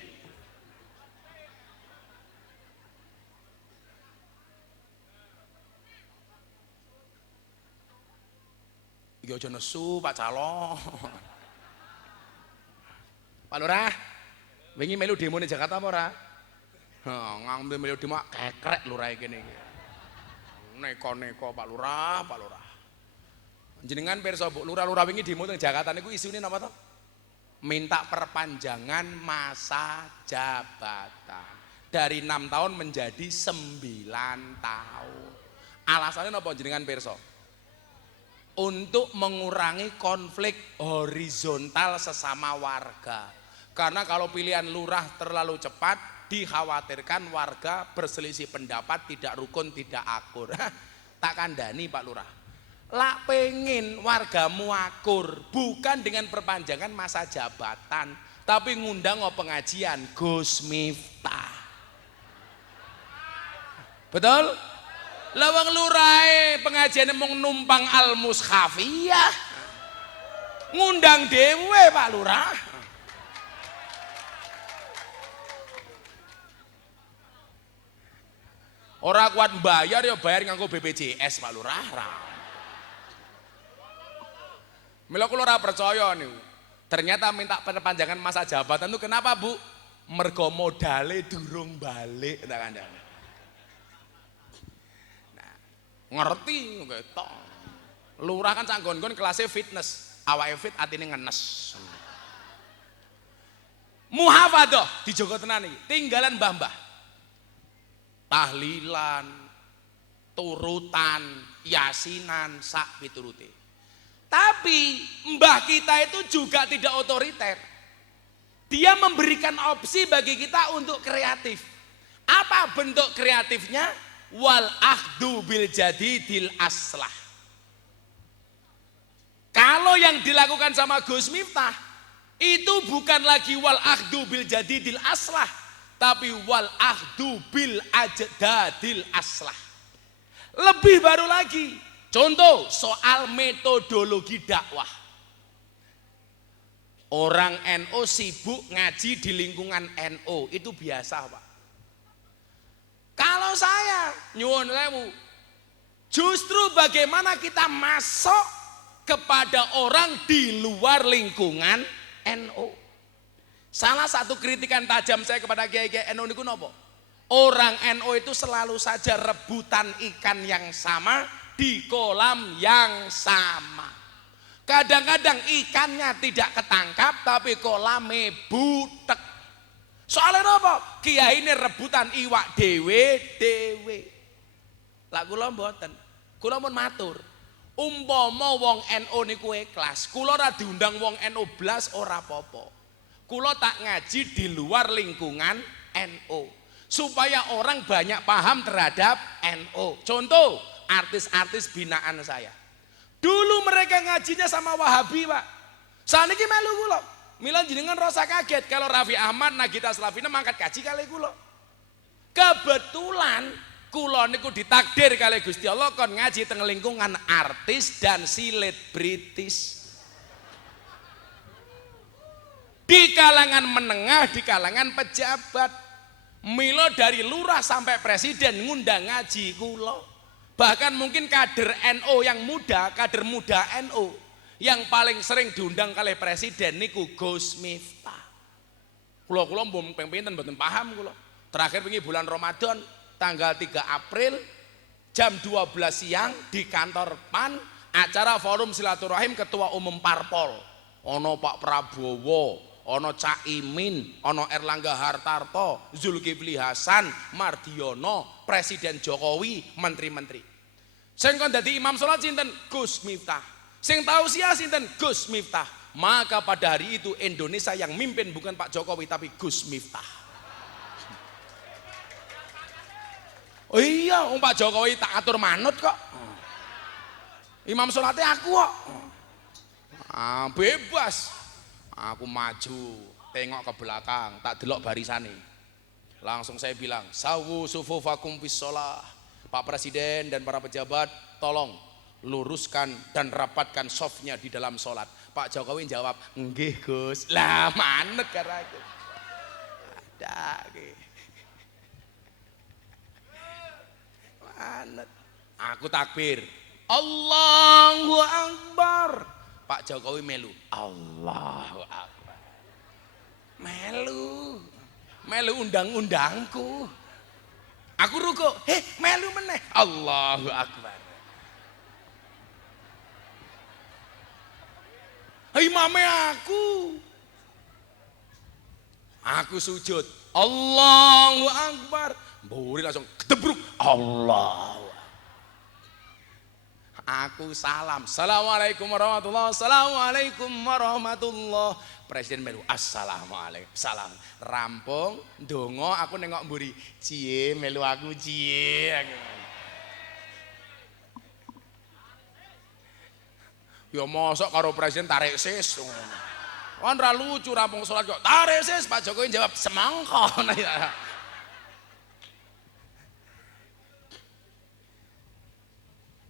Iki aja nesu Pak Calon. Pak Lurah, wingi melu demo ning Jakarta apa ora? Ngambil melu demo kekrek lurah kene iki. Neko-neko Pak Lurah, Pak Lurah. Jenengan pirsa Bu, lurah-lurah wingi demo teng Jakarta niku isune napa to? Minta perpanjangan masa jabatan dari 6 tahun menjadi 9 tahun. Alasannya napa jenengan pirsa? untuk mengurangi konflik horizontal sesama warga. Karena kalau pilihan lurah terlalu cepat, dikhawatirkan warga berselisih pendapat, tidak rukun, tidak akur. Tak kandani Pak Lurah. Lak pengen wargamu akur, bukan dengan perpanjangan masa jabatan, tapi ngundang pengajian Gus Miftah. Betul? Lawang lurai pengajian mung numpang al-mushafiyah, ngundang dewe Pak Lurah. Orang kuat bayar ya bayar nganggo BPJS Pak Lurah. Mila kula ora percaya niku. Ternyata minta perpanjangan masa jabatan itu kenapa Bu? Mergo modale durung balik tak kandhane. Nah, ngerti ketok. Lurah kan sak nggon-nggon kelasnya fitness, awake fit atine ngenes. Muhafadah dijogo tenan iki, tinggalan mbah-mbah. Tahlilan, turutan, yasinan, sak piturute. Tapi mbah kita itu juga tidak otoriter. Dia memberikan opsi bagi kita untuk kreatif. Apa bentuk kreatifnya? Wal akhdu bil jadidil aslah. Kalau yang dilakukan sama Gus Miftah itu bukan lagi wal akhdu bil jadidil aslah, tapi wal akhdu bil ajdadil aslah. Lebih baru lagi, contoh soal metodologi dakwah. Orang NU sibuk ngaji di lingkungan NU, itu biasa Pak. Kalau saya nyuwun sewu, justru bagaimana kita masuk kepada orang di luar lingkungan NU. Salah satu kritikan tajam saya kepada kiai-kiai NU niku napa? Orang NU itu selalu saja rebutan ikan yang sama di kolam yang sama. Kadang-kadang ikannya tidak ketangkap tapi kolame butek. Soalnya apa? Kiai ini rebutan iwak dewe. Lah kula mboten. Kula mun matur. Umpama wong NU niku ikhlas, kula ora diundang wong NU blas ora apa-apa. Kula tak ngaji di luar lingkungan NU supaya orang banyak paham terhadap NU. Contoh, artis-artis binaan saya. Dulu mereka ngajinya sama Wahabi, Pak. Saniki melu kula. Mila jenengan rasa kaget kalau Raffi Ahmad Nagita Slavina mangkat kaji kali kula. Kebetulan kula niku ditakdir kali Gusti Allah kon ngaji teng lingkungan artis dan selebritis. Di kalangan menengah, di kalangan pejabat. Milo dari lurah sampai presiden ngundang ngaji kula. Bahkan mungkin kader NU yang muda, kader muda NU yang paling sering diundang kali presiden niku Gus Miftah. Kula mbom pinten mboten paham kula. Terakhir wingi bulan Ramadan tanggal 3 April jam 12 siang di kantor PAN acara forum silaturahim ketua umum parpol. Ono Pak Prabowo, ono Cak Imin, ono Erlangga Hartarto, Zulkifli Hasan, Mardiono, Presiden Jokowi, menteri-menteri. Sing kon dadi imam salat sinten? Gus Miftah. Sing tausiah sinten? Gus Miftah. Maka pada hari itu Indonesia yang mimpin bukan Pak Jokowi tapi Gus Miftah. Oh iya, Pak Jokowi tak atur manut kok. Imam salatnya aku kok. Bebas. Aku maju, tengok ke belakang, tak delok barisane. Langsung saya bilang, sawu sufufakum fis shalah. Pak Presiden dan para pejabat, tolong luruskan dan rapatkan softnya di dalam sholat. Pak Jokowi jawab, nggih Gus. Lah manet karena itu. Ada manet. Aku takbir. Allahu Akbar. Pak Jokowi melu. Allahu Akbar. Melu undang-undangku. Aku ruko, melu meneh. Allahu Akbar. Imame aku sujud. Allahu Akbar. Mburi langsung ketebruk. Allahu Akbar. Aku salam. Assalamualaikum warahmatullahi wabarakatuh. Assalamualaikum warahmatullahi. Presiden melu assalamualaikum. Salam. Rampung ndonga aku nengok mburi. Cie melu aku cie. Ya mosok karo presiden tarik sis. Kan ra lucu rampung salat kok tarik sis. Pak Jokowi jawab semangka.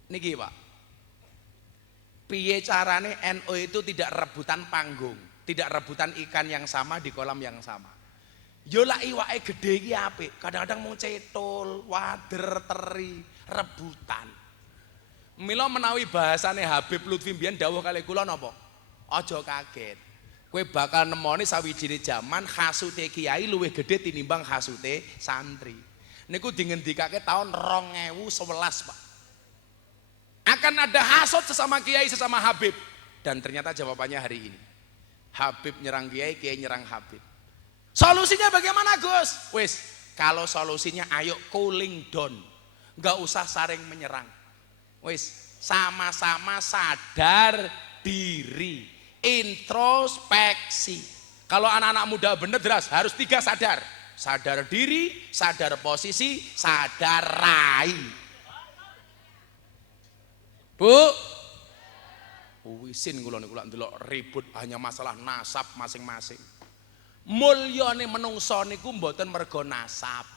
Niki Pak, piye carane NU itu tidak rebutan panggung, tidak rebutan ikan yang sama di kolam yang sama. Yo lah iwake gede iki apik, kadang-kadang mau cetul, wader, teri, rebutan. Mila menawi bahasane Habib Lutfi mbiyen dawuh kali kula napa? Aja kaget. Kowe bakal nemoni sawijine jaman hasute kiai luwih gede tinimbang hasute santri. Niku dingendikake tahun 2011, Pak. Akan ada hasut sesama kiai sesama Habib, dan ternyata jawabannya hari ini Habib nyerang kiai, kiai nyerang Habib. Solusinya bagaimana Gus? Wis, kalau solusinya ayo cooling down, nggak usah saling menyerang. Wis, sama-sama sadar diri, introspeksi. Kalau anak-anak muda bener deras harus 3 sadar: sadar diri, sadar posisi, sadar rai. Bu, wisin kula niku lak ndelok ribut hanya masalah nasab masing-masing. Mulyane menungso niku mboten mergo nasab.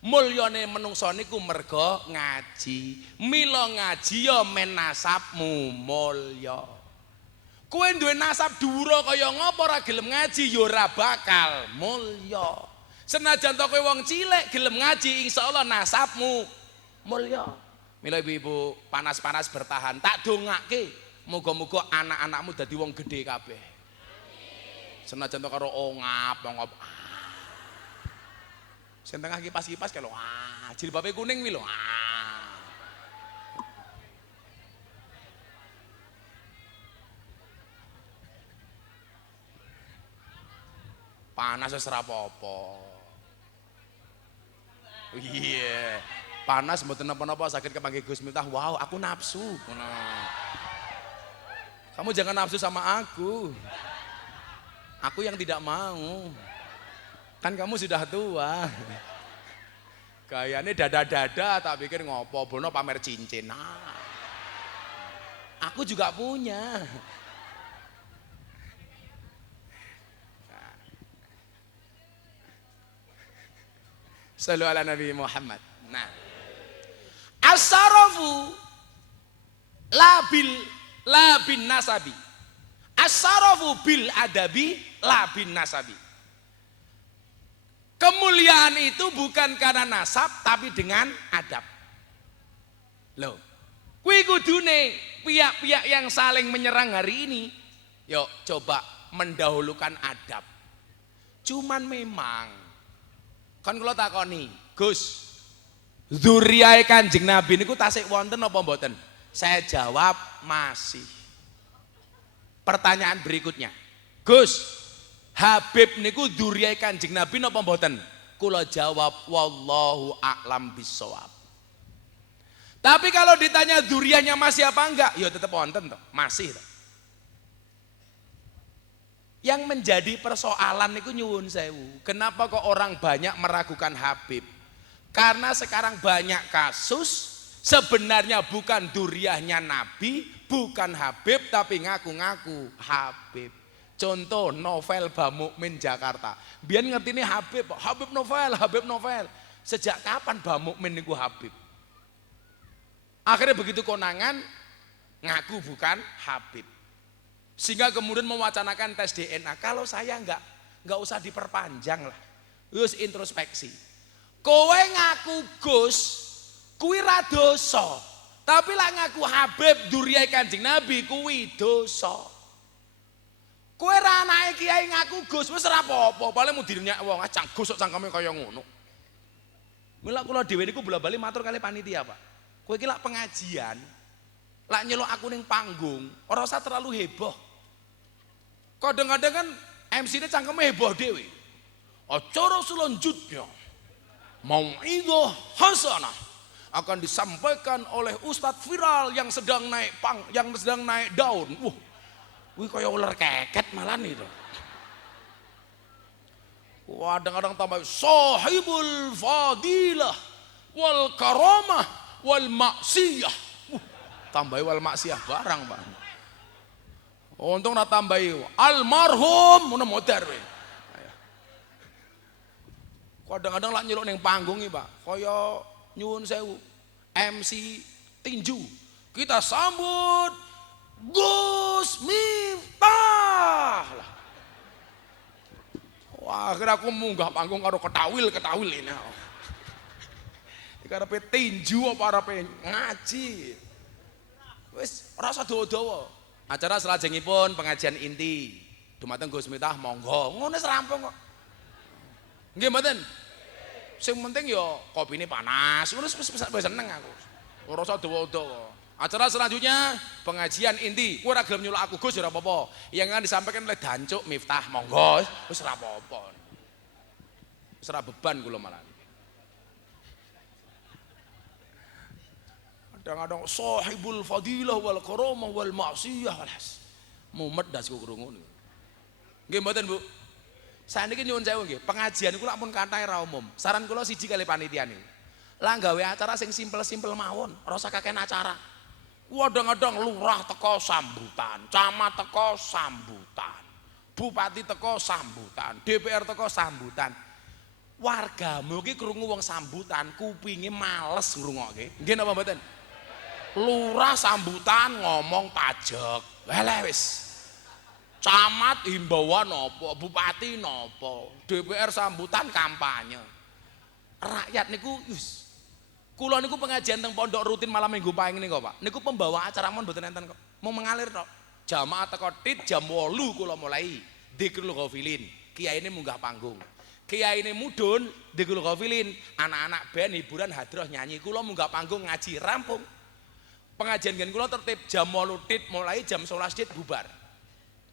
Mulyane menungso niku mergo ngaji. Mila ngaji ya men nasabmu mulya. Kowe duwe nasab dhuwur kaya ngapa ora gelem ngaji ya ora bakal mulya. Senajan to kowe wong cilik gelem ngaji insyaallah nasabmu mulya. Mila ibu-ibu panas-panas bertahan, tak dongake muga-muga anak-anakmu dadi wong gede kabeh. Senajan to karo ongap. Sing tengah kipas-kipas kalau jilbabe kuning wi lho. Panas wis ora apa-apa. Iya. Panas mboten napa-napa sakit kepanggih Gus Miftah. Wow, aku nafsu. Kamu jangan nafsu sama aku. Aku yang tidak mau. Kan kamu sudah tua. Gayane dada-dada tak pikir ngopo bono pamer cincin. Nah, aku juga punya. Sallu ala Nabi Muhammad. Nah, as-sarafu la bin nasabi. As-sarafu bil adabi la bin nasabi. Kemuliaan itu bukan karena nasab tapi dengan adab. Loh, kuwi kudune pihak-pihak yang saling menyerang hari ini, yuk coba mendahulukan adab. Cuman memang kan kalau takoni, Gus, zuriyae Kanjeng Nabi niku tasik wonten apa mboten? Saya jawab masih. Pertanyaan berikutnya, Gus, Habib niku zuriyae Kanjeng Nabi napa mboten? Kula jawab wallahu a'lam bissawab. Tapi kalau ditanya zuriyahnya masih apa enggak? Ya tetap wonten toh, masih toh. Yang menjadi persoalan niku nyuwun sewu. Kenapa kok orang banyak meragukan Habib? Karena sekarang banyak kasus sebenarnya bukan duriahnya Nabi, bukan Habib tapi ngaku-ngaku Habib. Contoh novel Bamukmin Jakarta. Biar ngerti ini Habib, Habib novel. Sejak kapan Bamukmin niku Habib? Akhirnya begitu konangan ngaku bukan Habib. Sehingga kemudian mewacanakan tes DNA. Kalau saya enggak usah diperpanjang lah. Terus introspeksi. Kowe ngaku Gus, kuwi ra dosa. Tapi lah ngaku Habib duriyae Kanjeng Nabi kuwi dosa. Kowe ra anake kiai ngaku Gus, wis ora apa-apa, paling mudirnya wong acang Gus kok cangkeme kaya ngono. Mila kula dhewe niku bola-bali matur kali panitia, Pak. Kowe iki lak pengajian, lak nyeluk aku ning panggung, ora usah terlalu heboh. Kadang-kadang kan MC-ne cangkeme heboh dhewe. Acara selanjutnya Mau'idhah hasanah akan disampaikan oleh Ustadz viral yang sedang naik daun. Wih kaya ular keket malah nih. Kadang-kadang tambah sahibul fadilah wal karamah wal maksiyah. Tambahi wal maksiyah barang, Pak. Untung nak tambahi almarhum ngono modar we. Kadang-kadang lak nyeluk ning panggung iki, Pak. Kaya nyuwun sewu MC tinju. Kita sambut Gus Miftah. Wah, akhirnya aku munggah panggung karo ketawil ini. Karepe tinju apa arepe ngaji. Wis ora usah dawa-dawa. Acara salajengipun pengajian inti. Dumateng Gus Miftah monggo. Ngono wis rampung kok. Nggih mboten? Sing penting ya kopine panas. Ngono wis seneng aku. Ora usah dawa-dawa. Acara selanjutnya pengajian inti. Kowe ora gelem nyuluk aku Gus ora apa-apa. Yang akan disampaikan oleh Dancuk Miftah monggo. Wis ora apa-apa. Wis ora beban kula malah. Kadang-kadang sahibul fadilah wal karamah wal maksiyah. Mumet das ku krungu. Nggih mboten, Bu? Saniki nyuwun sewu nggih, pengajian kula ampun kathah ra umum. Saran kula siji kali panitia niku. Lah gawe acara sing simpel-simpel mawon, ora usah kakean acara. Kadang-kadang lurah teko sambutan, camat teko sambutan, bupati teko sambutan, DPR teko sambutan. Wargamu iki krungu wong sambutan, kupinge males ngrungokke. Nggih napa mboten? Lurah sambutan ngomong pajak. Lah wis. Camat himbauan nopo, bupati nopo, DPR sambutan kampanye. Rakyat niku kula niku pengajian teng pondok rutin malam minggu paing niku Pak. Niku pembawa acara mon mboten enten kok. Mau mengalir tok. Jamaah teko tit jam 8 kula mulai dzikrul ghafilin. Kiyaine munggah panggung. Kiyaine mudhun dzikrul ghafilin, anak-anak band hiburan hadroh nyanyi. Kula munggah panggung ngaji rampung. Pengajian gen kula tertib jam 8 tit mulai jam 11 tit bubar.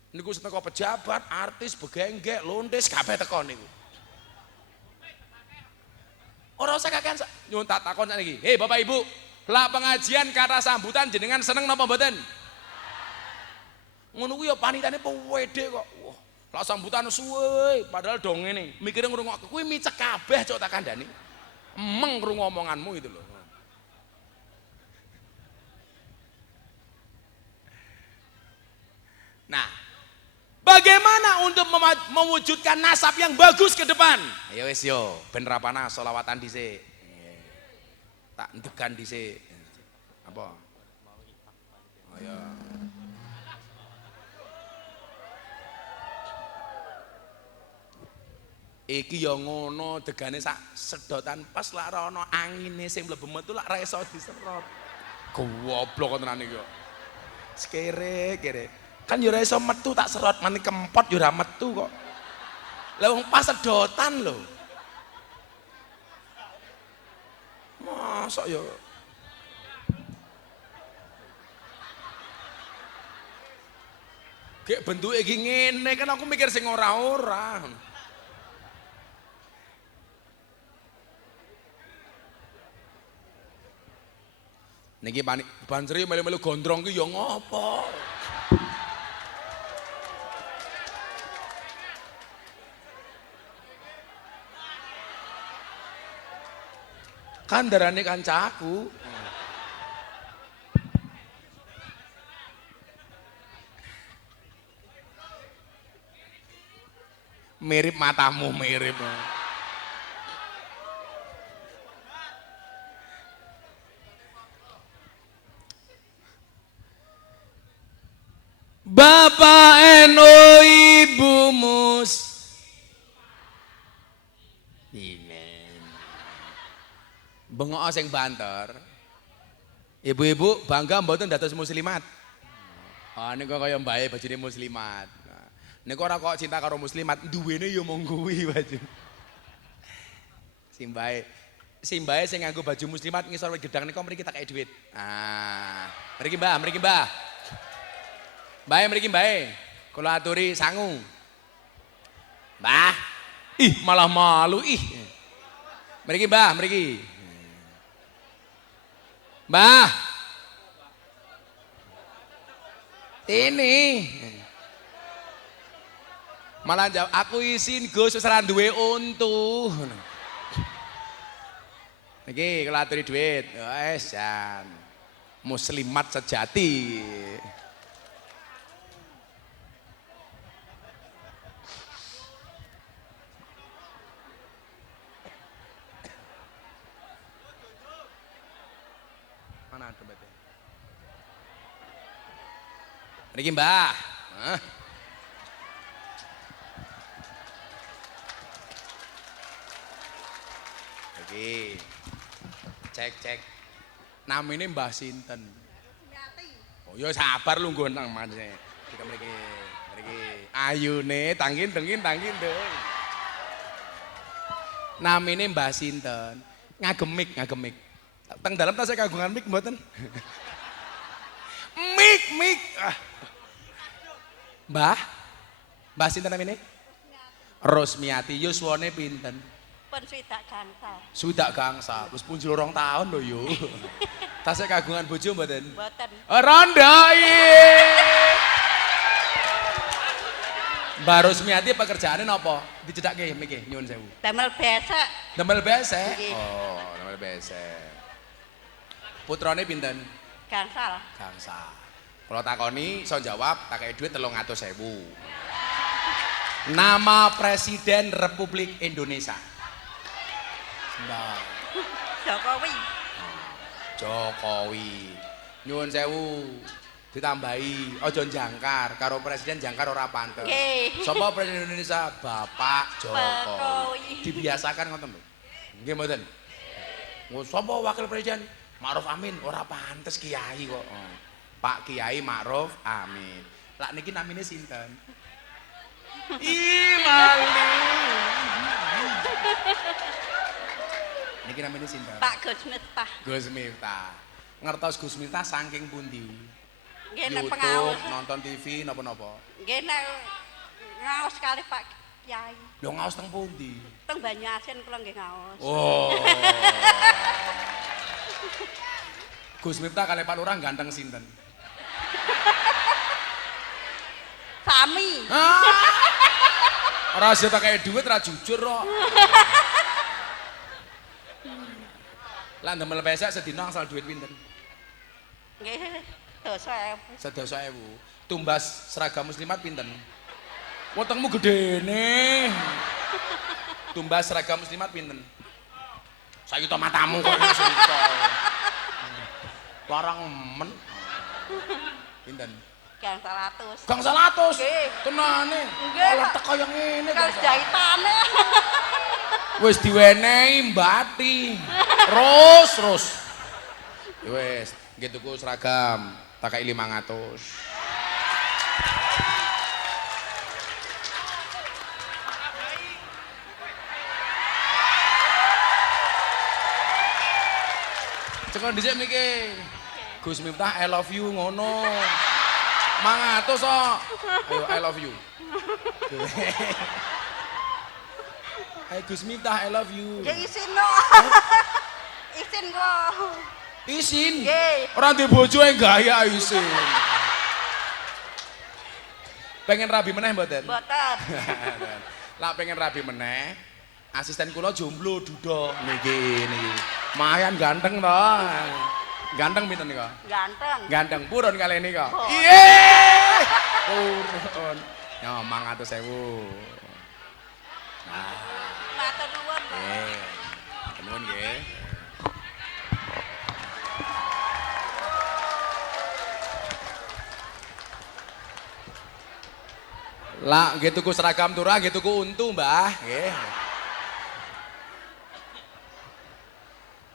Niku teko pejabat, artis, begenggek, londes kabeh teko niku. Ora usah kakean nyuwun tak takon sakniki. Hei Bapak Ibu, lah pengajian kata sambutan jenengan seneng napa mboten? Ngono kuwi ya panitiane pede kok. Wah, lah sambutan suwe padahal dong ngene. Mikire ngrungokke kuwi micek kabeh cok tak kandhani. Emeng krungu omonganmu itu lho. Nah, bagaimana untuk mewujudkan nasab yang bagus ke depan? Ayo wis yo, ben ra panas selawatan dhisik. Tak endegan dhisik. Apa? Ayo. Iki yo ngono degane sak sedotan pas lak ora ana angine sing mlebu metu lak ra iso diserot. Goblok tenan iki yo. Kere. Kan yo ora iso metu tak serot mani kempot yo ora metu kok. Lah wong pas sedotan lho. Mosok yo. Kayak bentuke iki ngene kan aku mikir sing ora-ora. Niki Bansri melu-melu gondrong ki yo ngopo? Kan darane kancaku. Mirip matamu, mirip. Bapak eno ibu mus. Bengok sing banter. Ibu-ibu bangga mboten dados muslimat. Ah niku kaya mbae bajine muslimat. Niku ora kok cinta karo muslimat, duwene ya mung kuwi baju. Simbae sing nganggo baju muslimat ngisor wit gedang niku mriki tak kei dhuwit. Ah, mriki Mbah. Mbah mriki Mbah. Kula aturi sangu. Mbah. Ih, malah malu ih. Mriki Mbah, mriki. Mbah. Ini. Malah jawab, aku izin Gus wis ora duwe untu. Niki kalau aturi duit, wes jan. Muslimat sejati. Mana dompetnya? Niki Mbah. Hah? Oke, cek. Namanya Mbah Sinten. Oh ya sabar lu gue nang mana kita mereka. Ayu nih, tangkin dong. Namanya Mbah Sinten. Ngagemik. Teng dalam tas saya kagungan mik mboten. Mik. Mbah Sinten namanya? Rosmiati. Yuswane pinten? Pun Swidak gangsa, wis punjul 2 tahun lho yo. Tasih kagungan bojo mboten? Mboten. Rondo iki. Mbak Rusmiati pekerjaane napa? Dicedhakke miki nyuwun sewu. Damel besek. Damel besek. Nggih. Oh, damel besek. Putrane pinten? Gangsal. Gangsa. Kalau takoni iso jawab, tak kei duit 300.000. Nama Presiden Republik Indonesia. Nah. Jokowi. Nyuwun sewu ditambahi aja jangkar karo presiden jangkar ora pantes. Nggih. Sapa presiden Indonesia? Bapak Jokowi. Dibiasakan ngoten lho. Nggih mboten. Sapa wakil presiden? Ma'ruf Amin ora pantes kiai kok. Pak Kiai Ma'ruf Amin. Lah niki namine sinten? Ih malu. Niki namanya sinten? Pak Gus Miftah. Gus Miftah. Ngertos Gus Miftah saking pundi? Nggih nek YouTube, pengaos. nonton TV napa-napa? Nggih nek ngaos kali Pak Kiai. Lho ngaos teng pundi? Teng Banyuasin kula nggih ngaos. Oh. Gus Miftah kali Pak Lurah ganteng sinten? Sami. Ora sida kaya duit ora jujur kok. Lah ndamel pesek sedina asal duit pinten? Nggih, 2.000. 10.000. Tumbas seragam muslimat pinten? Wetengmu gedene. Tumbas seragam muslimat pinten? Sayuta matamu kok sayuta. Larang men. Pinten? Gang 100. Gang 100. Nggih. Tenane. Nggih. Kalau teko yang ngene Kali kok. jahitane. Wis diwenehi mbati. Terus. Ya wis, nggih tuku seragam, tak kei 500. Cekon dhisik miki. Gus Miftah I love you ngono. 500 kok. Ayo I love you. Hai Gus Miftah I love you. Ya isin no. Isin kok. Isin. Nggih. Ora ndek bojo gaya isin. Pengen rabi meneh mboten? Mboten. Lah pengen rabi meneh. Asisten kula jomblo duda niki. Mayan ganteng to. Ganteng pinten nika? Ganteng. Ganteng purun kali nika. Oh. Iye! Purun. Ya 500.000. Nah, Matur nuwun. nggih. Nuwun nggih. Lah nggih tuku seragam turah nggih tuku untu, Mbah. Nggih.